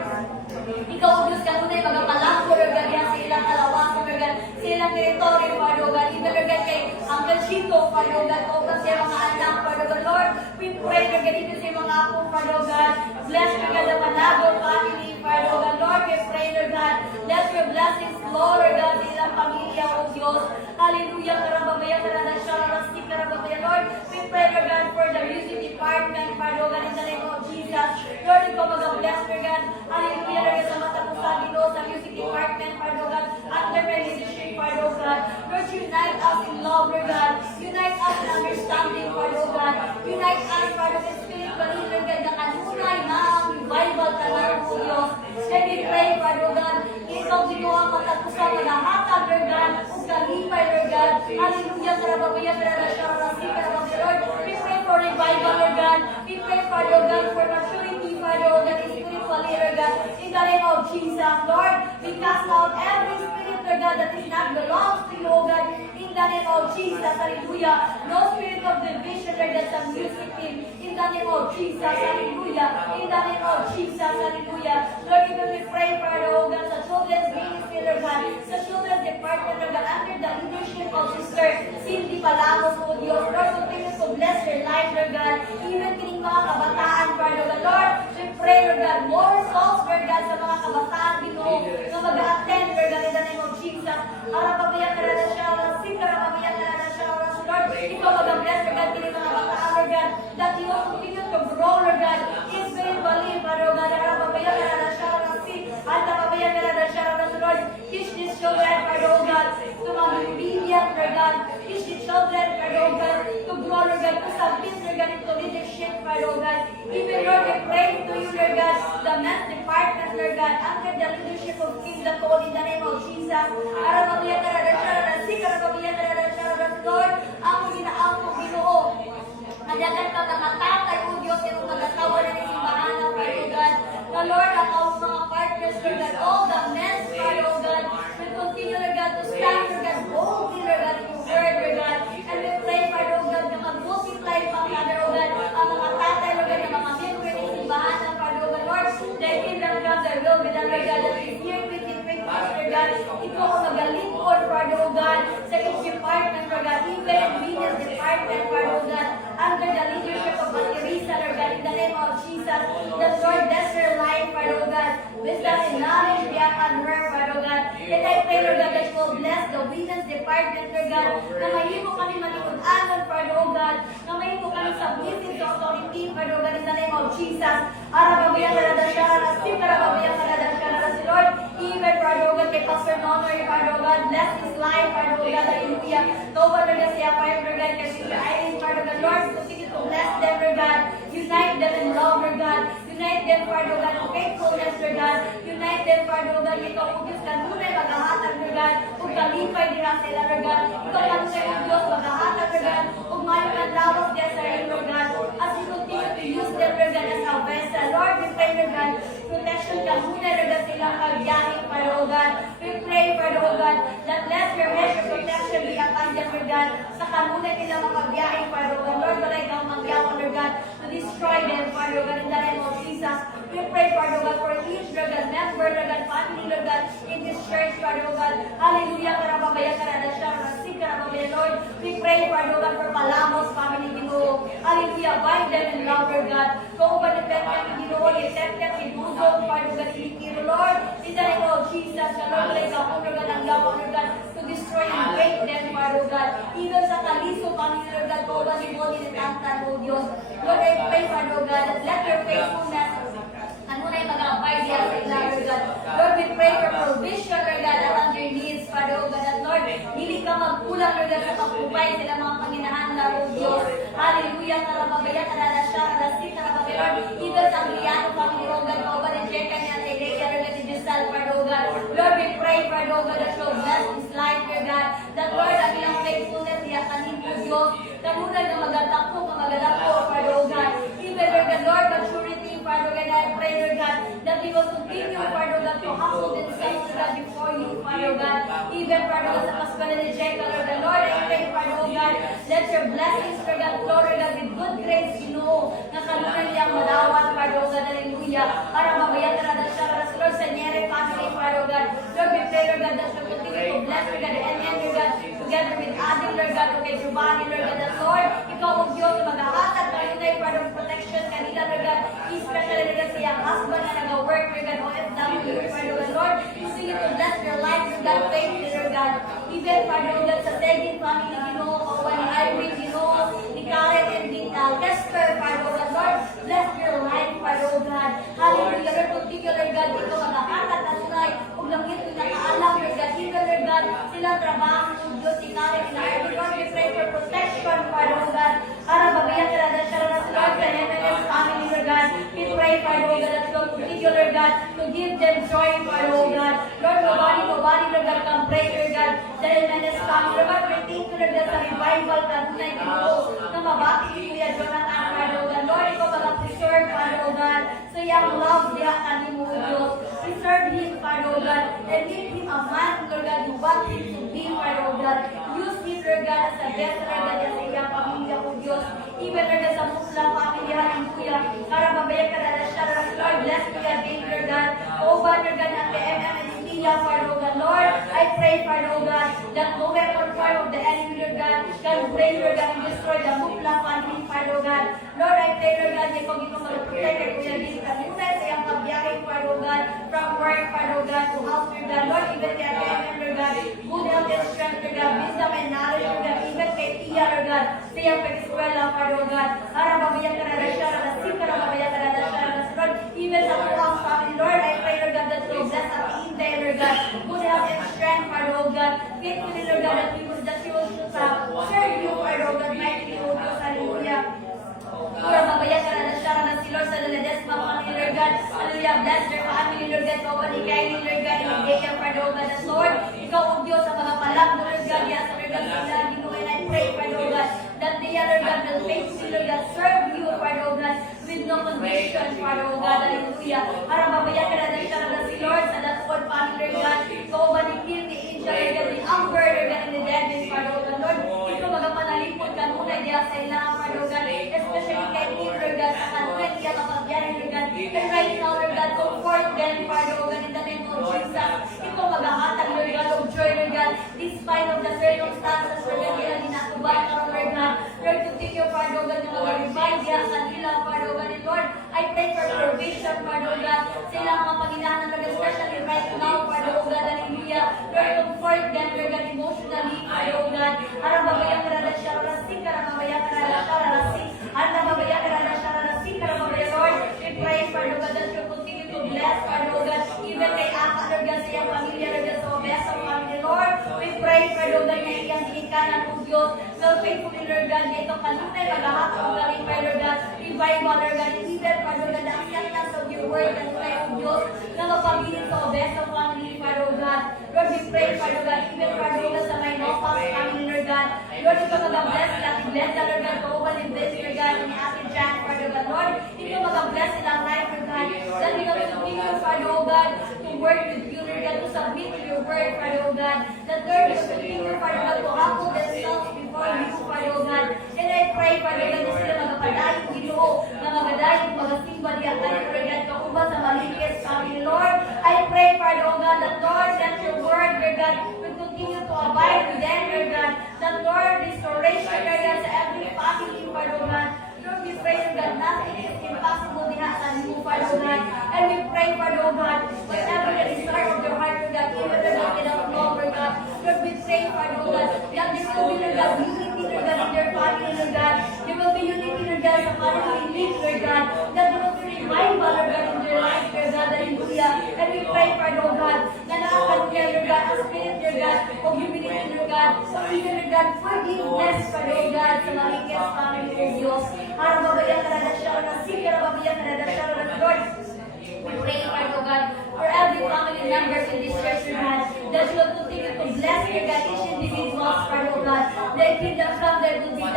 Ikaw, Diyos, kanunay magapalangko, Lord God, yan sa ilang kalawasan, Lord God, sa ilang teritoryo, Father God. Even, Lord God, kay Uncle Chico, Father God, o kasi mga anak, Father God. Lord, we pray, Lord God, even sa mga apo, Father God. Bless, Lord God, the Manago family, Father God. Lord, we pray, Lord God, let your blessings flow, Lord God, sa ilang pamilya, O Diyos. Hallelujah, karababaya, karadasya, karastik, karababaya, Lord. We pray, Lord God, for the music department, Father God, in the name of Jesus. Lord, ikaw mag-bless, Lord God. Hallelujah, Lord God, sa matapusan dito sa music department, Father God, under my leadership, Father God. Lord, unite us in love, Lord God. Unite us in understanding, Father God. Unite us, Father God, spiritually, Lord God, na kanunay na ang revival ka lang, O Diyos. And we pray, Father God, ikaw dito ang matapusan, maghahatag, Lord God, kung kalipay, Lord God. Hallelujah, karababaya, karadasya, karastik, karababaya, Lord. We pray for revival, Lord God. We pray, Father God, for maturity, Father God, spiritually, Lord God. In the name of Jesus, Lord, we cast out every spirit, Lord God, that is not belongs to you, Lord God. In the name of Jesus, hallelujah. No spirit of division, Lord God, sa music team. In the name of Jesus, hallelujah. In the name of Jesus, hallelujah. Lord, even we pray, Father, oh God, sa children's ministry, Lord God, sa children's department, Lord God, under the leadership of Sister Cindy Palamos, oh Diyos. Lord, continue to bless their life, Lord God. Even kining mga kabataan, Father God. Lord, we pray, Lord God, more souls, Lord God, sa mga kabataan, Ginoo, na mag-attend, Lord God, in the name of Jesus. Arapabayan ka na siya, arapabayan ka na siya, Lord, ikaw mag-bless, Lord God, kining mga kabataan, Lord God, that you will continue to grow, Lord God, in spiritually, Father God, arapabayan ka na siya, arapabayan ka na siya, Lord, teach these children, Father God, to be obedient, Lord God, teach the children, Father God, to grow, Lord God, to submit, Lord God, into leadership, Father God. Even, Lord, we pray to you, Lord God, the men's department, Lord God, under the leadership of King Nicole, in the name of Jesus. Arapabayan ka na siya, arapabayan ka na siya, Lord, ang ginaampo, Ginoo. Madagan ka mga tatay, O Diyos, yung magatawa na ng simbahan ng Father God. The Lord, ang mga partners, Lord God, all the men, Father God, will continue, Lord God, to stand, Lord God, boldly, Lord God, in your word, Lord God. And we pray, Father God, na mag-multiply pa, Father God, ang mga tatay, Lord God, ang mga member ng simbahan ng Father God, Lord, the kingdom come, the will be done, Lord God, that is here with you, Lord God. Ikaw ang magalingkod, Father God, sa each department, Lord God, even in Venus department, Father God, under the leadership of Teresa, Lord God, in the name of Jesus, the Lord bless her life, Father God, wisdom and knowledge be upon her, Father God, and I pray, Lord God, that you will bless the women's department, Lord God, na mahimo kami malikod-anon, Father God, na mahimo kami submissive to authority, Father God, in the name of Jesus. Arababayan ka na siya, arababayan ka na siya, Lord, even, Father God, kay Pastor Nonoy, Father God, bless his life, Father God, hallelujah. Tawag, Lord God, siya, Father God, kay Sister Irene, Father God, Lord, continue to bless them, Lord God, unite them in love, Lord God, unite them, Father God, in faithfulness, Lord God, unite them, Father God, ikaw, O Diyos, kanunay, maghahatag, Lord God, kung kalipay nila sila, Lord God, ikaw, kanunay, O Diyos, maghahatag, Lord God, kung mayroon ang lawas niya sa iyo, Lord God, as you continue to use them, Lord God, as our vessel, Lord, we pray, Lord God, protection kanunay, Lord God, silang pagbiyahin, Father God, we pray, Father God, that let your measure protection be upon them, Lord God, sa kanunay nilang mapagbiyahin, Father God, Lord, wala ikaw magyawan, Lord God, to destroy them, Father God, in the name of Jesus. We pray, Father God, for each, Lord God, member, Lord God, family, Lord God, in this church, Father God. Hallelujah, karababaya, karadasya, rasik, karababaya, Lord. We pray, Father God, for Palamos family, Ginoo. Hallelujah, bind them in love, Lord God. Kung upanipet kami, Ginoo, itetket, ibusog, Father God, inikiro, Lord. In the name of Jesus, the Lord, like ako, Lord God, ang yawa, Lord God, to destroy and break them, Father God. Even sa kaliso, family, Lord God, kung upanipot, initantan, O Diyos. Lord, I pray, Father God, that let your faithfulness kanunay mag-abide diyan sa ila, Lord God. Lord, we pray for provision, Lord God, around your needs, Father, O God, at Lord, hindi ka magkulang, Lord God, sa pag-provide sila mga panginahanglan, O Diyos. Hallelujah, karababaya, kararasya, karasik, karababaya, Lord, even sa Angliano, family, O God, O God, and Jeka niya, Tereya, Lord God, and Giselle, Father, O God. Lord, we pray, Father, Diyos, kanunay na magadako, Father, O God. Even, Lord God, Lord, maturity, Father God, I pray, Lord God, that we will continue, Father God, to humble themselves, Lord God, before you, Father God. Even, Father God, sa Paskala ni Jacob, Lord God, Lord, I pray, Father, O God, let your blessings, Lord God, flow, Lord God, with good grace, Ginoo, na kanunay niyang malawat, Father, O God, hallelujah, para mabayan na siya, Lord, sa Nyere family, Father, O God. Lord, we pray, Lord God, that you continue to bless, Lord God, and Lord God, together with Adam, Lord God, okay, Giovanni, Lord God, that Lord, ikaw ang Diyos na maghahatag kanunay, Father, of protection kanila, Lord God, especially, Lord God, sa iyang husband na nag-work, Lord God, OFW, Father, O God, Lord, continue to bless their life, Lord God, faithfully, Lord God, even, Father, O God, sa Tegin family, Ginoo, Kawan, ni Irene, Ginoo, ni Karen, and ni Kester, Father, O God, Lord, bless your life, Father, O God, hallelujah, Lord, continue, Lord God, ito maghahatag kanunay, huwag lang ito nakaalam, Lord God, even, Lord God, silang trabaho, Diyos, ni Karen, ni Irene, Lord, we pray for protection, Father, O God, para babayan ka na siya na sa Lord, sa MNS family, Lord God, we pray, Father, O God, that you will continue, Lord God, to give them joy, Father, O God, Lord, nobody, Lord God, can pray, Lord God, sa MNS family, Lord God, we thank you, Lord God, sa revival, kanunay, Ginoo, na mabati ni Kuya Jonathan, Father, O God, Lord, ikaw mag-preserve, Father, O God, sa iyang love, diha kanimo, Diyos, preserve him, Father, O God, and give him a man, Lord God, you want him to be, Father, O God, use him, Lord God, as a best, Lord God, sa iyang pamilya, O Diyos, even, Lord God, sa Muslim family, hallelujah, para mabayan ka na siya, Lord, bless Kuya Dave, Lord God, O God, Lord God, at the MMSTia, Father, O God, Lord, I pray, Father, O God, that no weapon form of the enemy, Lord God, can break, Lord God, and destroy the Muslim family, Father, O God, Lord, I pray, Lord God, na ikaw ito mag-protect kay Kuya Dave, kanunay sa iyang pagbiyahe, Father, O God, from work, Father, O God, to house, Lord God, Lord, even kay Ate Lord God, good health and strength, Lord God, wisdom and knowledge, Lord God, even kay Tia, Lord God, sa iyang pag-eskwela, Father, O God, para mabayan ka na siya, na sika na mabayan ka na siya, na Lord, even sa tuwang family, Lord, I pray, Lord God, that you will bless Ate Inday, Lord God, good health and strength, Father, O God, faithfully, Lord God, that you will serve you, Father, O God, mightily, O Diyos, hallelujah. Lord, mabayan ka na siya, na si Lord, sa Ladesma family, Lord God, hallelujah, bless their family, Lord God, kawan ni Kylie, Lord God, and Gaya, Father, O God, that Lord, ikaw, O Diyos, sa mga palag mo, Lord God, yes, Lord God, sila, Ginoo, and I pray, Father, O God, that they, Lord God, will faithfully, Lord God, serve you, Father, O God, with no condition, Father, O God, hallelujah, para mabayan ka na siya, na si Lord, sa Latford family, Lord God, kawan ni Kim, ni Angel, Lord God, ni Amber, Lord God, and the Dennis, Father, O God, Lord, ito magapanalipod ka muna, diya sa ilang, Father, O God, especially kay Kim, Lord God, sa kanunay niya kapagyan, Lord God, and right now, Lord God, comfort them, Father, O God, in the name of Jesus, ikaw maghahatag, Lord God, of joy, Lord God, despite of the circumstances, Lord God, nila ginatubang, Lord God, Lord, continue, Father, O God, na mag-revive diya sa nila, Father, O God, and Lord, I pray for provision, Father, O God, sa ilang mga panginahan, Lord God, especially right now, Father, O God, hallelujah, Lord, comfort them, Lord God, emotionally, Father, O God, para mabayan ka na siya, rasik ka na mabayan ka na siya, rasik, at mabayan ka na siya, rasik ka na mabayan, Lord, we pray, Father, O God, that you continue to bless, Father, O God, even kay Aka, Lord God, sa iyang pamilya, Lord God, sa Obesa family, Lord, we pray, Father, O God, na iyang ginikanan, O Diyos, so faithfully, Lord God, na itong kanunay, maghahatag, O God, Lord God, revival, Lord God, even, Father, O God, na acceptance of your word, kanunay, O Diyos, na mapabilin sa Obesa family, Father, O God, Lord, we pray, Father, O God, even, Father, O God, sa may Nopas family, Lord God, Lord, ikaw mag-bless, Ate Glenda, Lord God, kauban in this, Lord God, ni Ate Jan, Father, O God, Lord, ikaw mag-bless silang life, Lord God, that we will continue, Father, O God, to work with you, Lord God, to submit to your word, Father, O God, that Lord, will continue, Father, God, to humble themselves before you, Father, O God, and I pray, Father, God, na sila magpadayon, Ginoo, na magadayon, magasimba niya, Lord God, kauban sa maligis family, Lord, I pray, Father, O God, that Lord, that your word, Lord God, will continue to abide with them, Lord God, that Lord, restoration, Lord God, sa every family, Father, O God, Lord, we pray, Lord God, nothing is impossible diha sa you, Father, O God, and we pray, Father, O God, whatever the desire of your heart, Lord God, even, Lord God, without love, Lord God, Lord, we pray, Father, O God, that there will be, Lord God, unity, Lord God, in their family, Lord God, there will be unity, Lord God, sa family league, Lord God, that there will be revival, Lord God, in their life, Lord God, hallelujah, and we pray, Father, O God, na nakakaluya, Lord God, ang spirit, Lord God, of humility, Lord God, so even, Lord God, forgiveness, Father, O God, sa maligis family, O Diyos, para mabayan ka na siya, na sige na mabayan ka na siya, Lord, we pray, Father, O God, for every family members in this church, Lord God, that you will continue to bless, Lord God, each individual, Father, O God, that kingdom come, there will be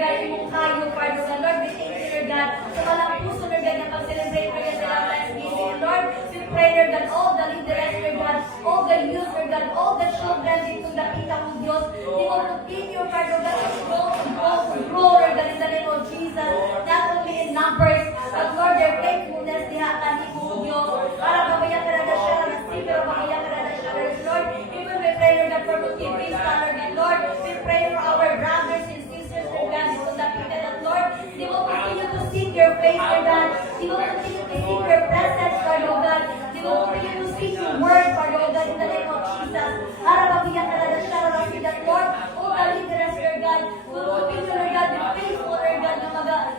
God, imong kayo, Father God. Lord, we thank you, Lord God, sa walang puso, Lord God, na mag-celebrate, Lord God, sa Thanksgiving, Lord. We pray, Lord God, all the leaders, Lord God, all the youth, Lord God, all the children, dito nakita mo, Diyos. We will continue, Father God, to grow, Lord God, in the name of Jesus. Not only in numbers, but Lord, their faithfulness, dihatan mo, Diyos. Para pabayang ka na siya, pero pabayang ka na siya, Lord. Even we pray, Lord God, for motivation, Lord God, Lord. We pray for our brothers and sisters, Lord God, who submitted that, Lord. They will continue to seek your face, Lord God. They will continue to seek your presence, Lord God. They will continue to seek your word, Lord God, in the name of Jesus. Para pabayang ka na siya, Lord. All the leaders, Lord God, will continue, Lord God, be faithful, Lord God, na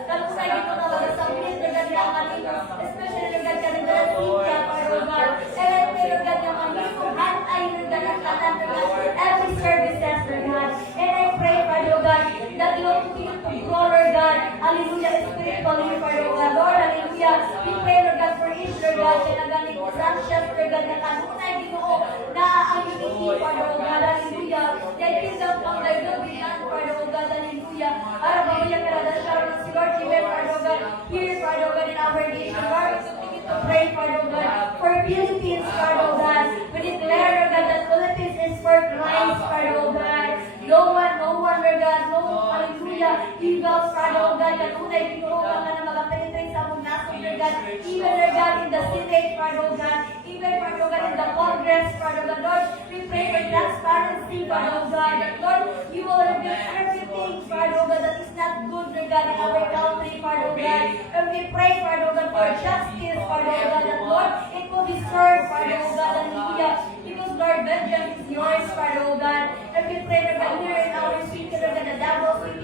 kalusay dito na mag-submit, Lord God, na kanino, especially, Lord God, kanina na siya, Lord God. And I pray, Lord God, na kanino, hand-eye, Lord God, ang tanan, Lord God, every services, Lord God. And I pray, Lord God, that you will continue to grow, Lord God, hallelujah, spiritually, Lord God, Lord, hallelujah. We pray, Lord God, for each, Lord God, na nagaling sanctions, Lord God, na kanunay, Ginoo, na ang unity, Lord God, hallelujah. That kingdom come, thy will be done, Lord God, hallelujah. Para babayan ka na siya, si Lord, even, Lord God, here, Lord God, in our nation, Lord, we continue to pray, Lord God, for Philippines, Lord God. We declare, Lord God, that Philippines is for Christ, Lord God. No one, Lord God, no, hallelujah, evils, Lord God, kanunay, Ginoo, ka na mag-penetrate sa mong nasong, Lord God, even, Lord God, in the Senate, Lord God, even, Lord God, in the Congress, Lord God, Lord, we pray for transparency, Lord God, that, Lord, you will reveal everything, Lord God, that is not good, Lord God, in our country, Lord God, and we pray, Lord God, for justice, Lord God, that, Lord, it will be served, Lord God, hallelujah, because, Lord, vengeance is yours, Lord God, and we pray, Lord God, here in our city, Lord God, the double city,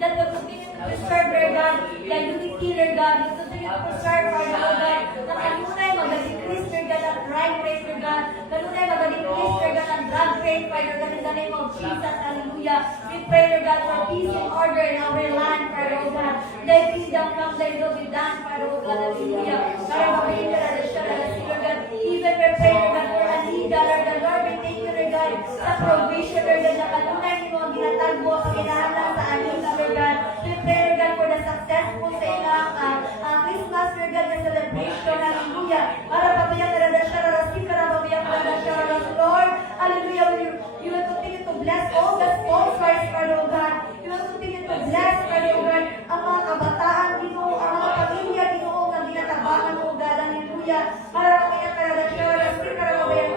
that will continue to preserve, Lord God, the unity, Lord God, will continue to preserve, Lord God, na kanunay mag-decrease, Lord God, ang crime rate, Lord God, kanunay mag-decrease, Lord God, ang drug rate, Lord God, in the name of Jesus, hallelujah. We pray, Lord God, for peace and order in our land, Lord God. Thy kingdom come, thy will be done, Lord God, hallelujah. Para mabayin ka na siya, Lord God, even we pray, Lord God, for Anita, Lord God, Lord, we thank you, Lord God, sa provision, Lord God, na kanunay mo ang ginatagbo, ang ginahanglan sa Anita, Lord God. We pray, Lord God, for the successful sa ilang Christmas, Lord God, na celebration, hallelujah. Para pabayan ka na siya, pabayan ka na siya, Lord, hallelujah. You will continue to bless all the sponsors, Lord God. You will continue to bless, Lord God, ang mga kabataan, Ginoo, ang mga pamilya, Ginoo, na ginatabangan mo, God, hallelujah. Para pabayan ka na siya, para pabayan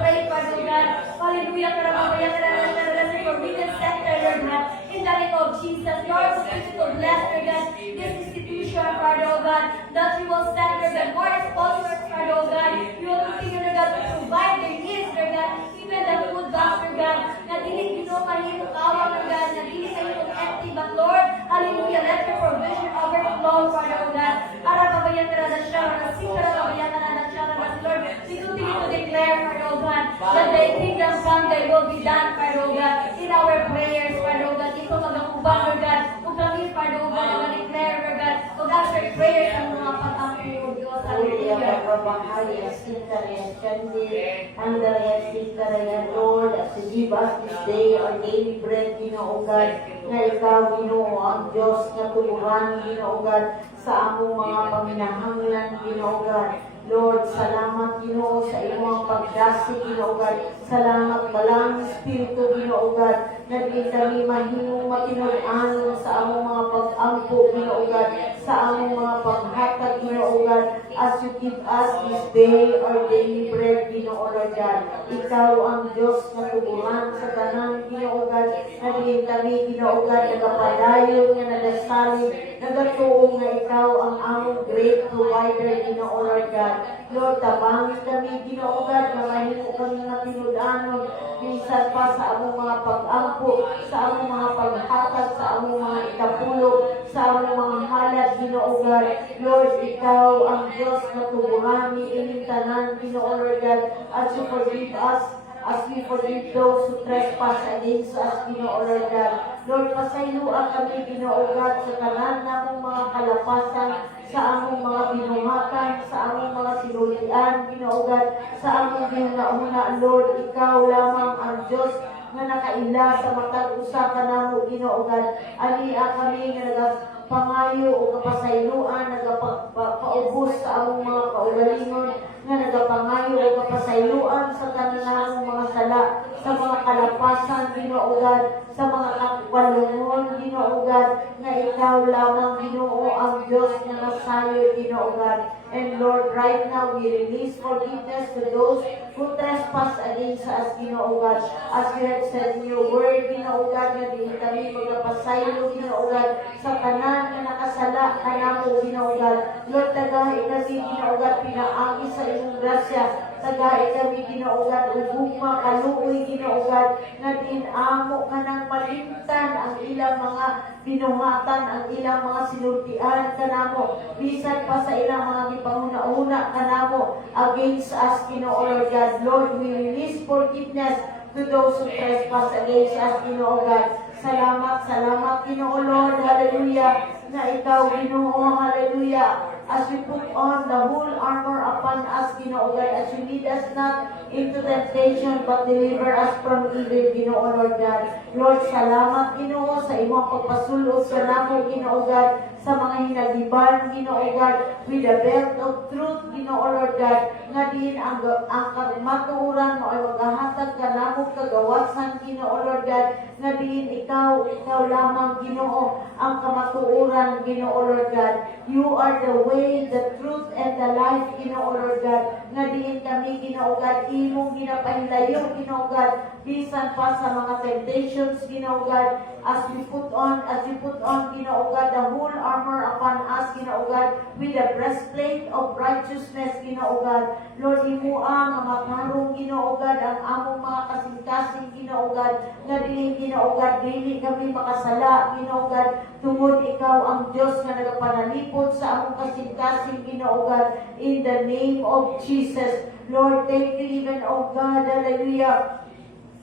pray, Lord God, hallelujah, para pabayan ka na siya, for Women's Center, Lord God, in the name of Jesus, Lord, continue to bless, Lord God, this institution, Lord God, that you will send, Lord God, more sponsors, Lord God, you will continue, Lord God, to provide their needs, Lord God, even the food box, Lord God, na dili mahimong kawa, Lord God, na dili kayo empty, but Lord, hallelujah, let your provision overflow, Lord God, para pabayan ka na siya, para pabayan ka na siya, Lord, we continue to declare, Lord God, that thy kingdom come, thy will be done, Lord God, in our prayers, Lord God, ito mag-ubang, Lord God, kung kami, Lord God, mag-declare, Lord God, kung answer prayers ang mga pag-ampo, Diyos, hallelujah. Bahaya Sintaraya Shandi, Andaraya Sintaraya, Lord, as you give us this day our daily bread, Ginoo God, na ikaw, Ginoo, ang Diyos na tuluhan, Ginoo God, sa among mga paminahanglan, Ginoo God. Lord, salamat, Ginoo, sa iyong pagdasi, Ginoo God. Salamat balang Espiritu, Ginoo God, na di kami mahimong matinud-anon sa among mga pag-ampo, Ginoo God, sa among mga paghatag, Ginoo God, as you give us this day our daily bread, Ginoo Lord God. Ikaw ang Diyos na tubuhan sa tanan, Ginoo God, na di kami, Ginoo God, nagapadayon nga nagasalig, nagatuong nga ikaw ang among great provider, Ginoo Lord God. Lord, tabangin kami, Ginoo God, na mahimo kami matinud-anon, minsan pa sa among mga pag-ampo, sa among mga paghatag, sa among mga ikapulo, sa among mga halad, Ginoo God. Lord, ikaw ang Diyos na tubuhan ni ining tanan, Ginoo Lord God, as you forgive us, as we forgive those who trespass against us, Ginoo Lord God. Lord, pasayloan kami, Ginoo God, sa tanan namong mga kalapasan, sa among mga binuhatan, sa among mga sinulian, Ginoo God, sa among ginauna, Lord, ikaw lamang ang Diyos nga nakaila sa matag usa ka namo Ginoo God. Alia kami nga nagapangayo o kapasayloan, nagapaubos sa among mga kaugalingon, nga nagapangayo o kapasayloan sa tanan mga sala, sa mga kalapasan Ginoo God, sa mga kapalungon Ginoo God, nga ikaw lamang Ginoo ang Diyos nga nasayo Ginoo God. And Lord, right now we release forgiveness to those who trespass against us Ginoo God. As you have said in your word Ginoo God, nga di kami magapasaylo Ginoo God sa tanan nga nakasala kanamo Ginoo God. Lord, tagahi kami Ginoo God, pinaagi sa imong grasya. Tagay kami Ginoo God, uguma kaluoy Ginoo God, nga dinamo ka ng malimtan ang ilang mga binuhatan, ang ilang mga sinultian kanamo, bisan pa sa ilang mga gipanguna-una kanamo against us Ginoo Lord God. Lord, we release forgiveness to those who trespass against us Ginoo God. Salamat, salamat Ginoo Lord, hallelujah, na ikaw Ginoo, hallelujah. As we put on the whole armor upon us, Ginoo God, as you lead us not into temptation, but deliver us from evil, Ginoo Lord God. Lord, salamat, Ginoo, sa imong pagpasulod sa namo, Ginoo God, sa mga hinagiban, Ginoo God, with the belt of truth, Ginoo Lord God, nga din ang matuuran mo ay maghahatag ka namo kagawasan, Ginoo Lord God, nga din ikaw lamang, Ginoo, ang kamatuuran, Ginoo Lord God. You are the way, the truth, and the life, Ginoo Lord God. Nga diin kami, Ginoo God, imong ginapahilayo, Ginoo God, bisan pa sa mga temptations, Ginoo God, as you put on, Ginoo God, the whole armor upon us, Ginoo God, with the breastplate of righteousness, Ginoo God. Lord, himuha nga matarong, Ginoo God, ang among mga kasing-kasing, Ginoo God, nga diin, Ginoo God, dili kami makasala, Ginoo God, tungod ikaw ang Diyos nga nagapanalipod sa among kasing-kasing, Ginoo God, in the name of Jesus. Lord, thank you even, oh God, hallelujah.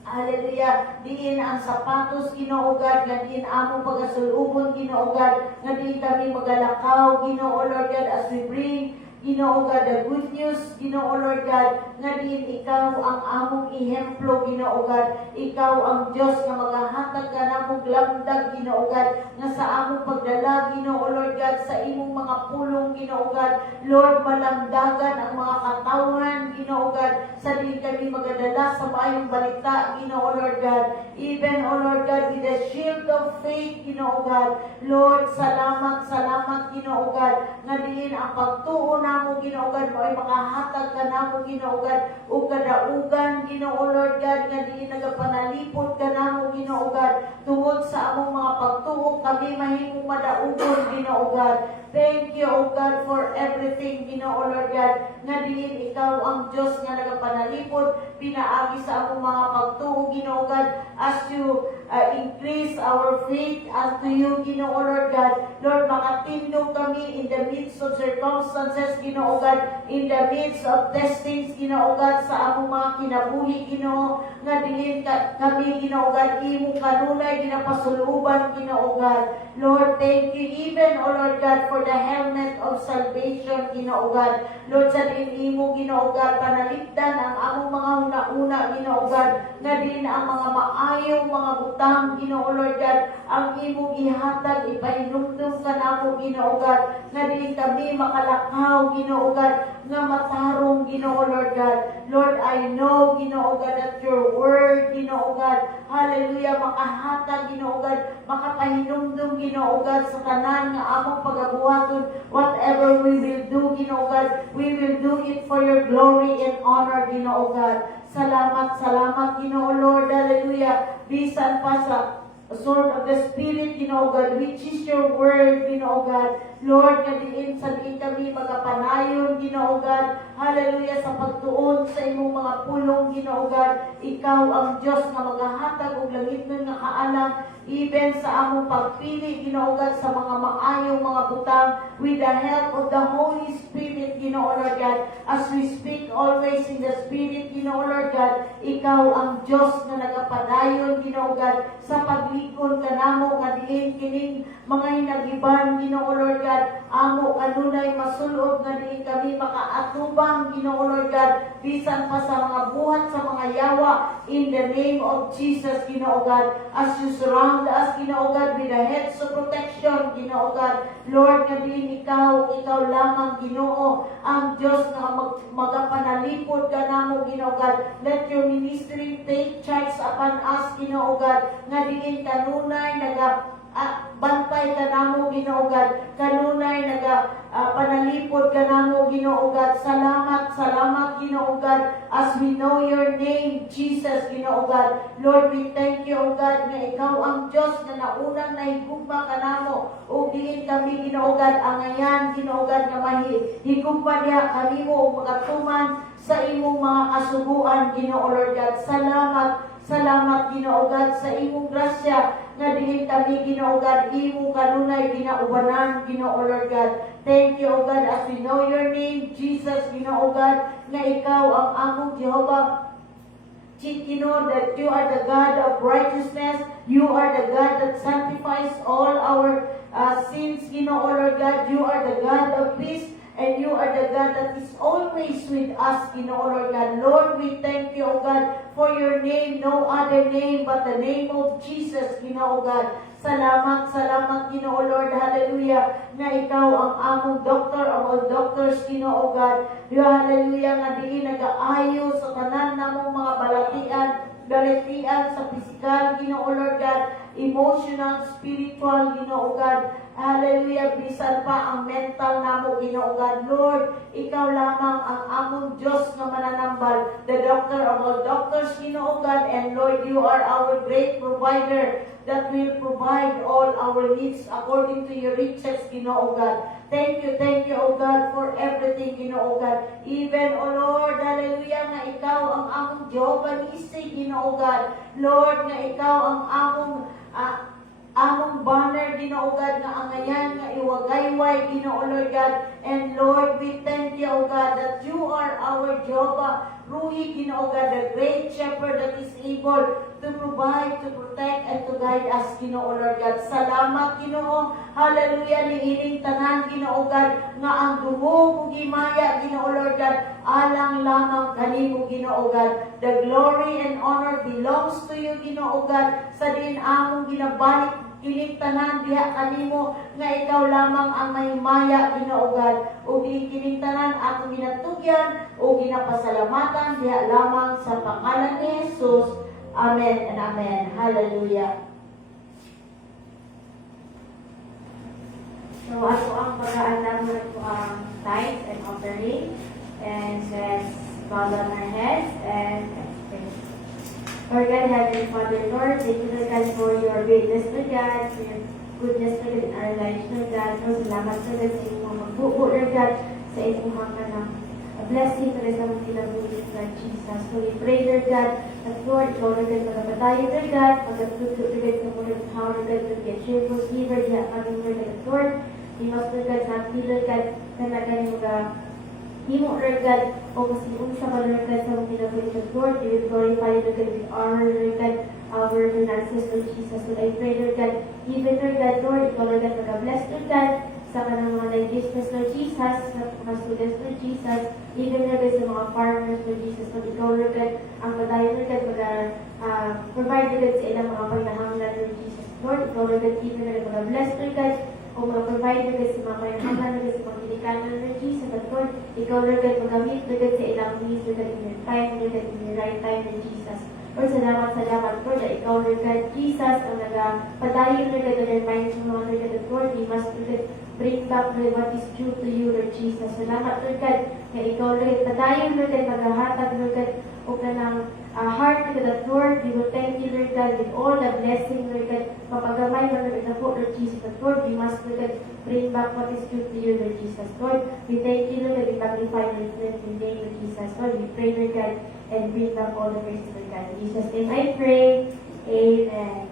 Hallelujah. Diin ang sapatos, Ginoo God, nga diin among pagasulubon, Ginoo God, nga diin kami magalakaw, Ginoo Lord God, as we bring, Ginoo God, the good news, Ginoo Lord God, nga diin ikaw ang among ihemplo, Ginoo God. Ikaw ang Diyos nga maghahatag ka namong lamdag, Ginoo God, nga sa among pagdala, Ginoo Lord God, sa imong mga pulong, Ginoo God. Lord, malamdagan ang mga katawhan, Ginoo God, sa diin kami magadala sa maayong balita, Ginoo Lord God. Even, O Lord God, with the shield of faith, Ginoo God. Lord, salamat, salamat, Ginoo God, nga diin ang pagtuon namo, Ginoo God, mo ay makahatag ka namo, Ginoo God, ug kadaugan, Ginoo Lord God, nga diin nagapanalipod ka namo, Ginoo God, tungod sa among mga pagtuo kami mahimong madaugon, Ginoo God. Thank you, O God, for everything, Ginoo Lord God, nga diin ikaw ang Diyos nga nagapanalipod, pinaagi sa among mga pagtuo, Ginoo God, as you increase our faith unto you, Ginoo Lord God. Lord, makatindog kami in the midst of circumstances, Ginoo God, in the midst of testings, Ginoo God, sa among mga kinabuhi, Ginoo, nga diin kami, Ginoo God, imong kanunay ginapasuluban, Ginoo God. Lord, thank you even, O Lord God, for the helmet of salvation, Ginoo God. Lord, sa diin imo, Ginoo God, panalipdan ang among mga una-una, Ginoo God, nga din ang mga maayong mga butang, Ginoo Lord God, ang imong ihatag, ipainumdum ka namo, Ginoo God, nga din kami makalakaw, Ginoo God, nga matarong, Ginoo Lord God. Lord, I know, Ginoo God, that your word, Ginoo God, hallelujah, makahatag, Ginoo God, makapahinumdum, Ginoo God, sa tanan nga among pagabuhaton. Whatever we will do, Ginoo God, we will do it for your glory and honor, Ginoo God. Salamat, salamat, Ginoo Lord, hallelujah. Bisan pa sa sword of the Spirit, Ginoo God, which is your word, Ginoo God. Lord, nga diin sa diin kami magapanayon, Ginoo God, hallelujah, sa pagtuon sa imong mga pulong, Ginoo God. Ikaw ang Diyos nga maghahatag og langit nga kaalam, even sa among pagpili, Ginoo God, sa mga maayong mga butang, with the help of the Holy Spirit, Ginoo Lord God, as we speak always in the Spirit, Ginoo Lord God, Ikaw ang Diyos na nagapadayon, Ginoo God, sa paglikon kanamo nga diin kining mga hinagiban, Ginoo Lord God, amo kanunay masulob nga diin kami makaatubang, Ginoo Lord God, bisan pa sa mga buhat sa mga yawa, in the name of Jesus, Ginoo God, as you surround us, Ginoo God, with the hedge of protection, Ginoo God, Lord, nga din ikaw lamang, Ginoo, ang Diyos nga magapanalipod ka namo, Ginoo God. Let your ministry take charge upon us, Ginoo God, nga diin kanunay bantay ka namo, Ginoo God, kanunay panalipod ka namo, Ginoo God. Salamat, Ginoo God, as we know your name, Jesus, Ginoo God. Lord, we thank you, O God, na ikaw ang Diyos na naunang nahigugma ka namo, o diin kami, Ginoo God, angayan, Ginoo God, nga mahigugma diha kanimo o makatuman sa imong mga kasuguan, Ginoo Lord God. Salamat, Ginoo God, sa imong grasya nga diin kami, Ginoo God, imo kanunay ginaubanan, Ginoo Lord God. Thank you, O God, as we know your name, Jesus, Ginoo God, nga ikaw ang among Jehovah Chikino, that you are the God of righteousness, you are the God that sanctifies all our sins, Ginoo Lord God, you are the God of peace, and you are the God that is always with us, Ginoo Lord God. Lord, we thank you, O God, for your name, no other name but the name of Jesus, Ginoo God. Salamat, Ginoo Lord, hallelujah, na ikaw ang among doctor of all doctors, Ginoo God. Hallelujah, nga diin nag-aayo sa tanan namong mga balatian sa physical, Ginoo Lord God, emotional, spiritual, Ginoo God. Hallelujah, bisan pa ang mental namo, Ginoo God. Lord, ikaw lamang ang among Diyos na mananambal, the doctor of all doctors, Ginoo God, and Lord, you are our great provider that will provide all our needs according to your riches, Ginoo God. Thank you, O God, for everything, Ginoo God. Even, O Lord, hallelujah, nga ikaw ang among Jehovah Nissi, Ginoo God. Lord, nga ikaw ang among banner, Ginoo God, nga angayan, nga iwagayway, Ginoo Lord God. And Lord, we thank you, O God, that you are our Jehovah Ruhi, Ginoo God, the great shepherd that is able to provide, to protect, and to guide us, Ginoo Lord God. Salamat, Ginoo. Hallelujah, niining tanan, Ginoo God, nga ang dumo ug himaya, Ginoo Lord God, alang lamang kanimo, Ginoo God. The glory and honor belongs to you, Ginoo God, sa din among ginabalik kinintanan diha kanimo nga ikaw lamang ang may maya, Ginoo God, o kinintanan atong ginatugyan o ginapasalamatan diha lamang sa pangalan ni Jesus. Amen and amen. Hallelujah. So ato ang pag-aalam ko ang tithes and offering, and let's bow down our heads and pray. Lord God, Heavenly Father, Lord, thank you, Lord God, for your greatness, Lord God, for your goodness, Lord God, in our lives, Lord God. Lord, salamat, Lord God, sa inyong magbuo, Lord God, sa inyong mga a blessing, Lord, sa mga kinabulit, Lord Jesus. So we pray, Lord God, that Lord, ikaw, Lord God, magpatayo, Lord God, magatuto, Lord God, sa mga how, Lord God, to get cheerful, giver, diha kami, Lord God, Lord, we must, Lord God, sampi, Lord God, na nagani Himo, Lord God, o kasi unsa ka, Lord God, sa mga kinabulit, Lord, we will glorify, Lord God, with honor, Lord God, our finances, Lord Jesus. So I pray, Lord God, even, Lord God, Lord, ikaw, Lord God, mag-bless, Lord God, sa kanang mga nag-business, Lord Jesus, sa mga students, Lord Jesus, even, Lord God, sa mga farmers, Lord Jesus. So ikaw, Lord God, ang patayo, Lord God, provide, Lord God, sa ilang mga pagnahanglan, Lord Jesus. Lord, ikaw, Lord God, even, Lord God, mag-bless, Lord God, o mag-provide, Lord God, sa mga pagnahanglan, Lord God, sa mga kinikanan, Lord Jesus. At Lord, ikaw, Lord God, magamit, Lord God, sa ilang needs, Lord God, in your time, Lord God, in your right time, Lord Jesus. Lord, salamat, Lord, na ikaw, Lord God, Jesus, ang nagpadayon, Lord God, and remind sa mga, Lord God, at Lord, we must, Lord God, bring back, Lord, what is due to you, Lord Jesus. Salamat, Lord God, na ikaw, Lord, padayon, Lord God, maghahatag, Lord God, o ka ng heart, Lord God, Lord, we will thank you, Lord God, with all the blessing, Lord God, mapagamay, Lord God, na po, Lord Jesus. At Lord, we must, Lord God, bring back what is due to you, Lord Jesus. Lord, we thank you, Lord, we magnify, Lord, in the name of Jesus. Lord, we pray, Lord God, and bring back all the praise, Lord God. In Jesus' name I pray. Amen.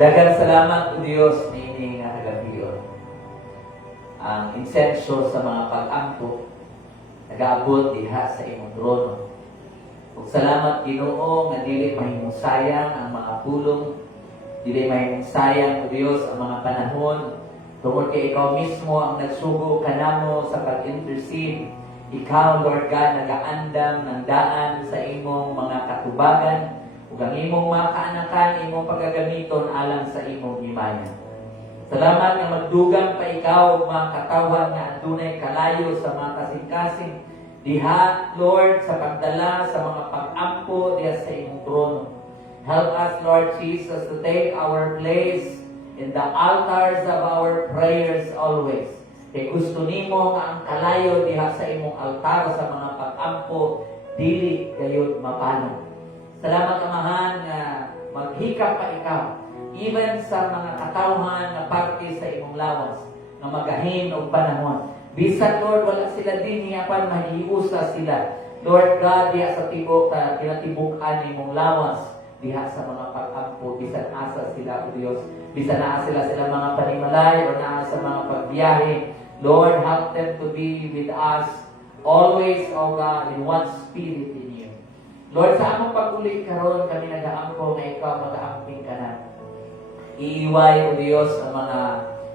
Daghang salamat o Dios nini nga nagabiyon. Ang insensyo sa mga pag-ampo nagaabot diha sa imong trono. Ug salamat Ginoo nga dili mahimong sayang ang mga pulong, dili mahimong sayang o Dios ang mga panahon tungod kay ikaw mismo ang nagsugo kanamo sa pag-intercede. Ikaw, Lord God, nagaandam ng daan sa imong mga katubagan ug ang imong mga kaanakan, imong pagagamiton alang sa imong himaya. Salamat nga magdugang pa ikaw mga katawan nga adunay kalayo sa mga kasing-kasing diha, Lord, sa pagdala sa mga pag-ampo diha sa imong trono. Help us, Lord Jesus, to take our place in the altars of our prayers always. Kay gusto nimo nga ang kalayo diha sa imong altar sa mga pag-ampo dili gayud mapano. Salamat Amahan nga maghikap pa ikaw even sa mga katawhan na parte sa imong lawas nga magahin og panahon. Bisan Lord wala sila din hiyapan mahiusa sila. Lord God diha sa tibok kinatibuk-an imong lawas diha sa mga pag-ampo bisan asa sila o Dios. Bisan naa sila mga panimalay o naa sa mga pagbiyahe. Lord, help them to be with us always, O God, in one spirit in you. Lord, sa among pag-uli karon kami nag-aampo nga ikaw mag-aamping ka na. Iiway, O Dios, ang mga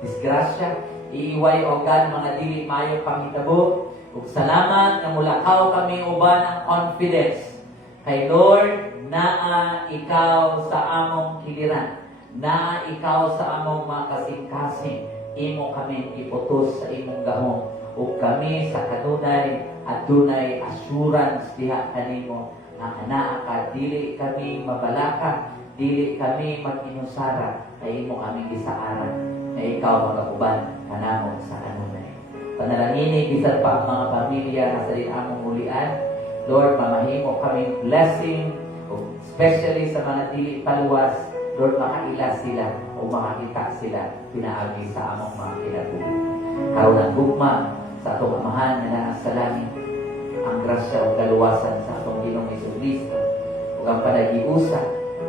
disgrasya. Iiway, O God, ang mga dili maayong panghitabo. Ug salamat na mulakaw kami uban ang confidence. Kay Lord, naa ikaw sa among kiliran. Naa ikaw sa among mga kasing-kasing. Imo kami iputos sa imong gahom. Ug kami sa kanunay adunay assurance diha kanimo nga anaa ka, dili kami mabalaka, dili kami mag-inusara, kay imo kami gisaaran na ikaw magakuban kanamong sa kanunay. Panalangini bisan pa ang mga pamilya nga sa among mulian, Lord, mamahimo kami blessing, especially sa mga dili paluwas. Lord, makaila sila o makakita sila pinaagi sa among mga kinabuhi. Karon ang gugma sa atong Amahan na naa sa langit, ang grasya o kaluwasan sa atong Ginoong Jesucristo ug ang panagiusa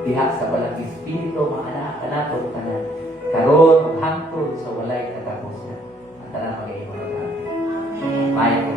diha sa balang Espiritu mga anak kanato tanan karon ug hangtod sa walay katapusan. Ang tanan magayong mga Mayo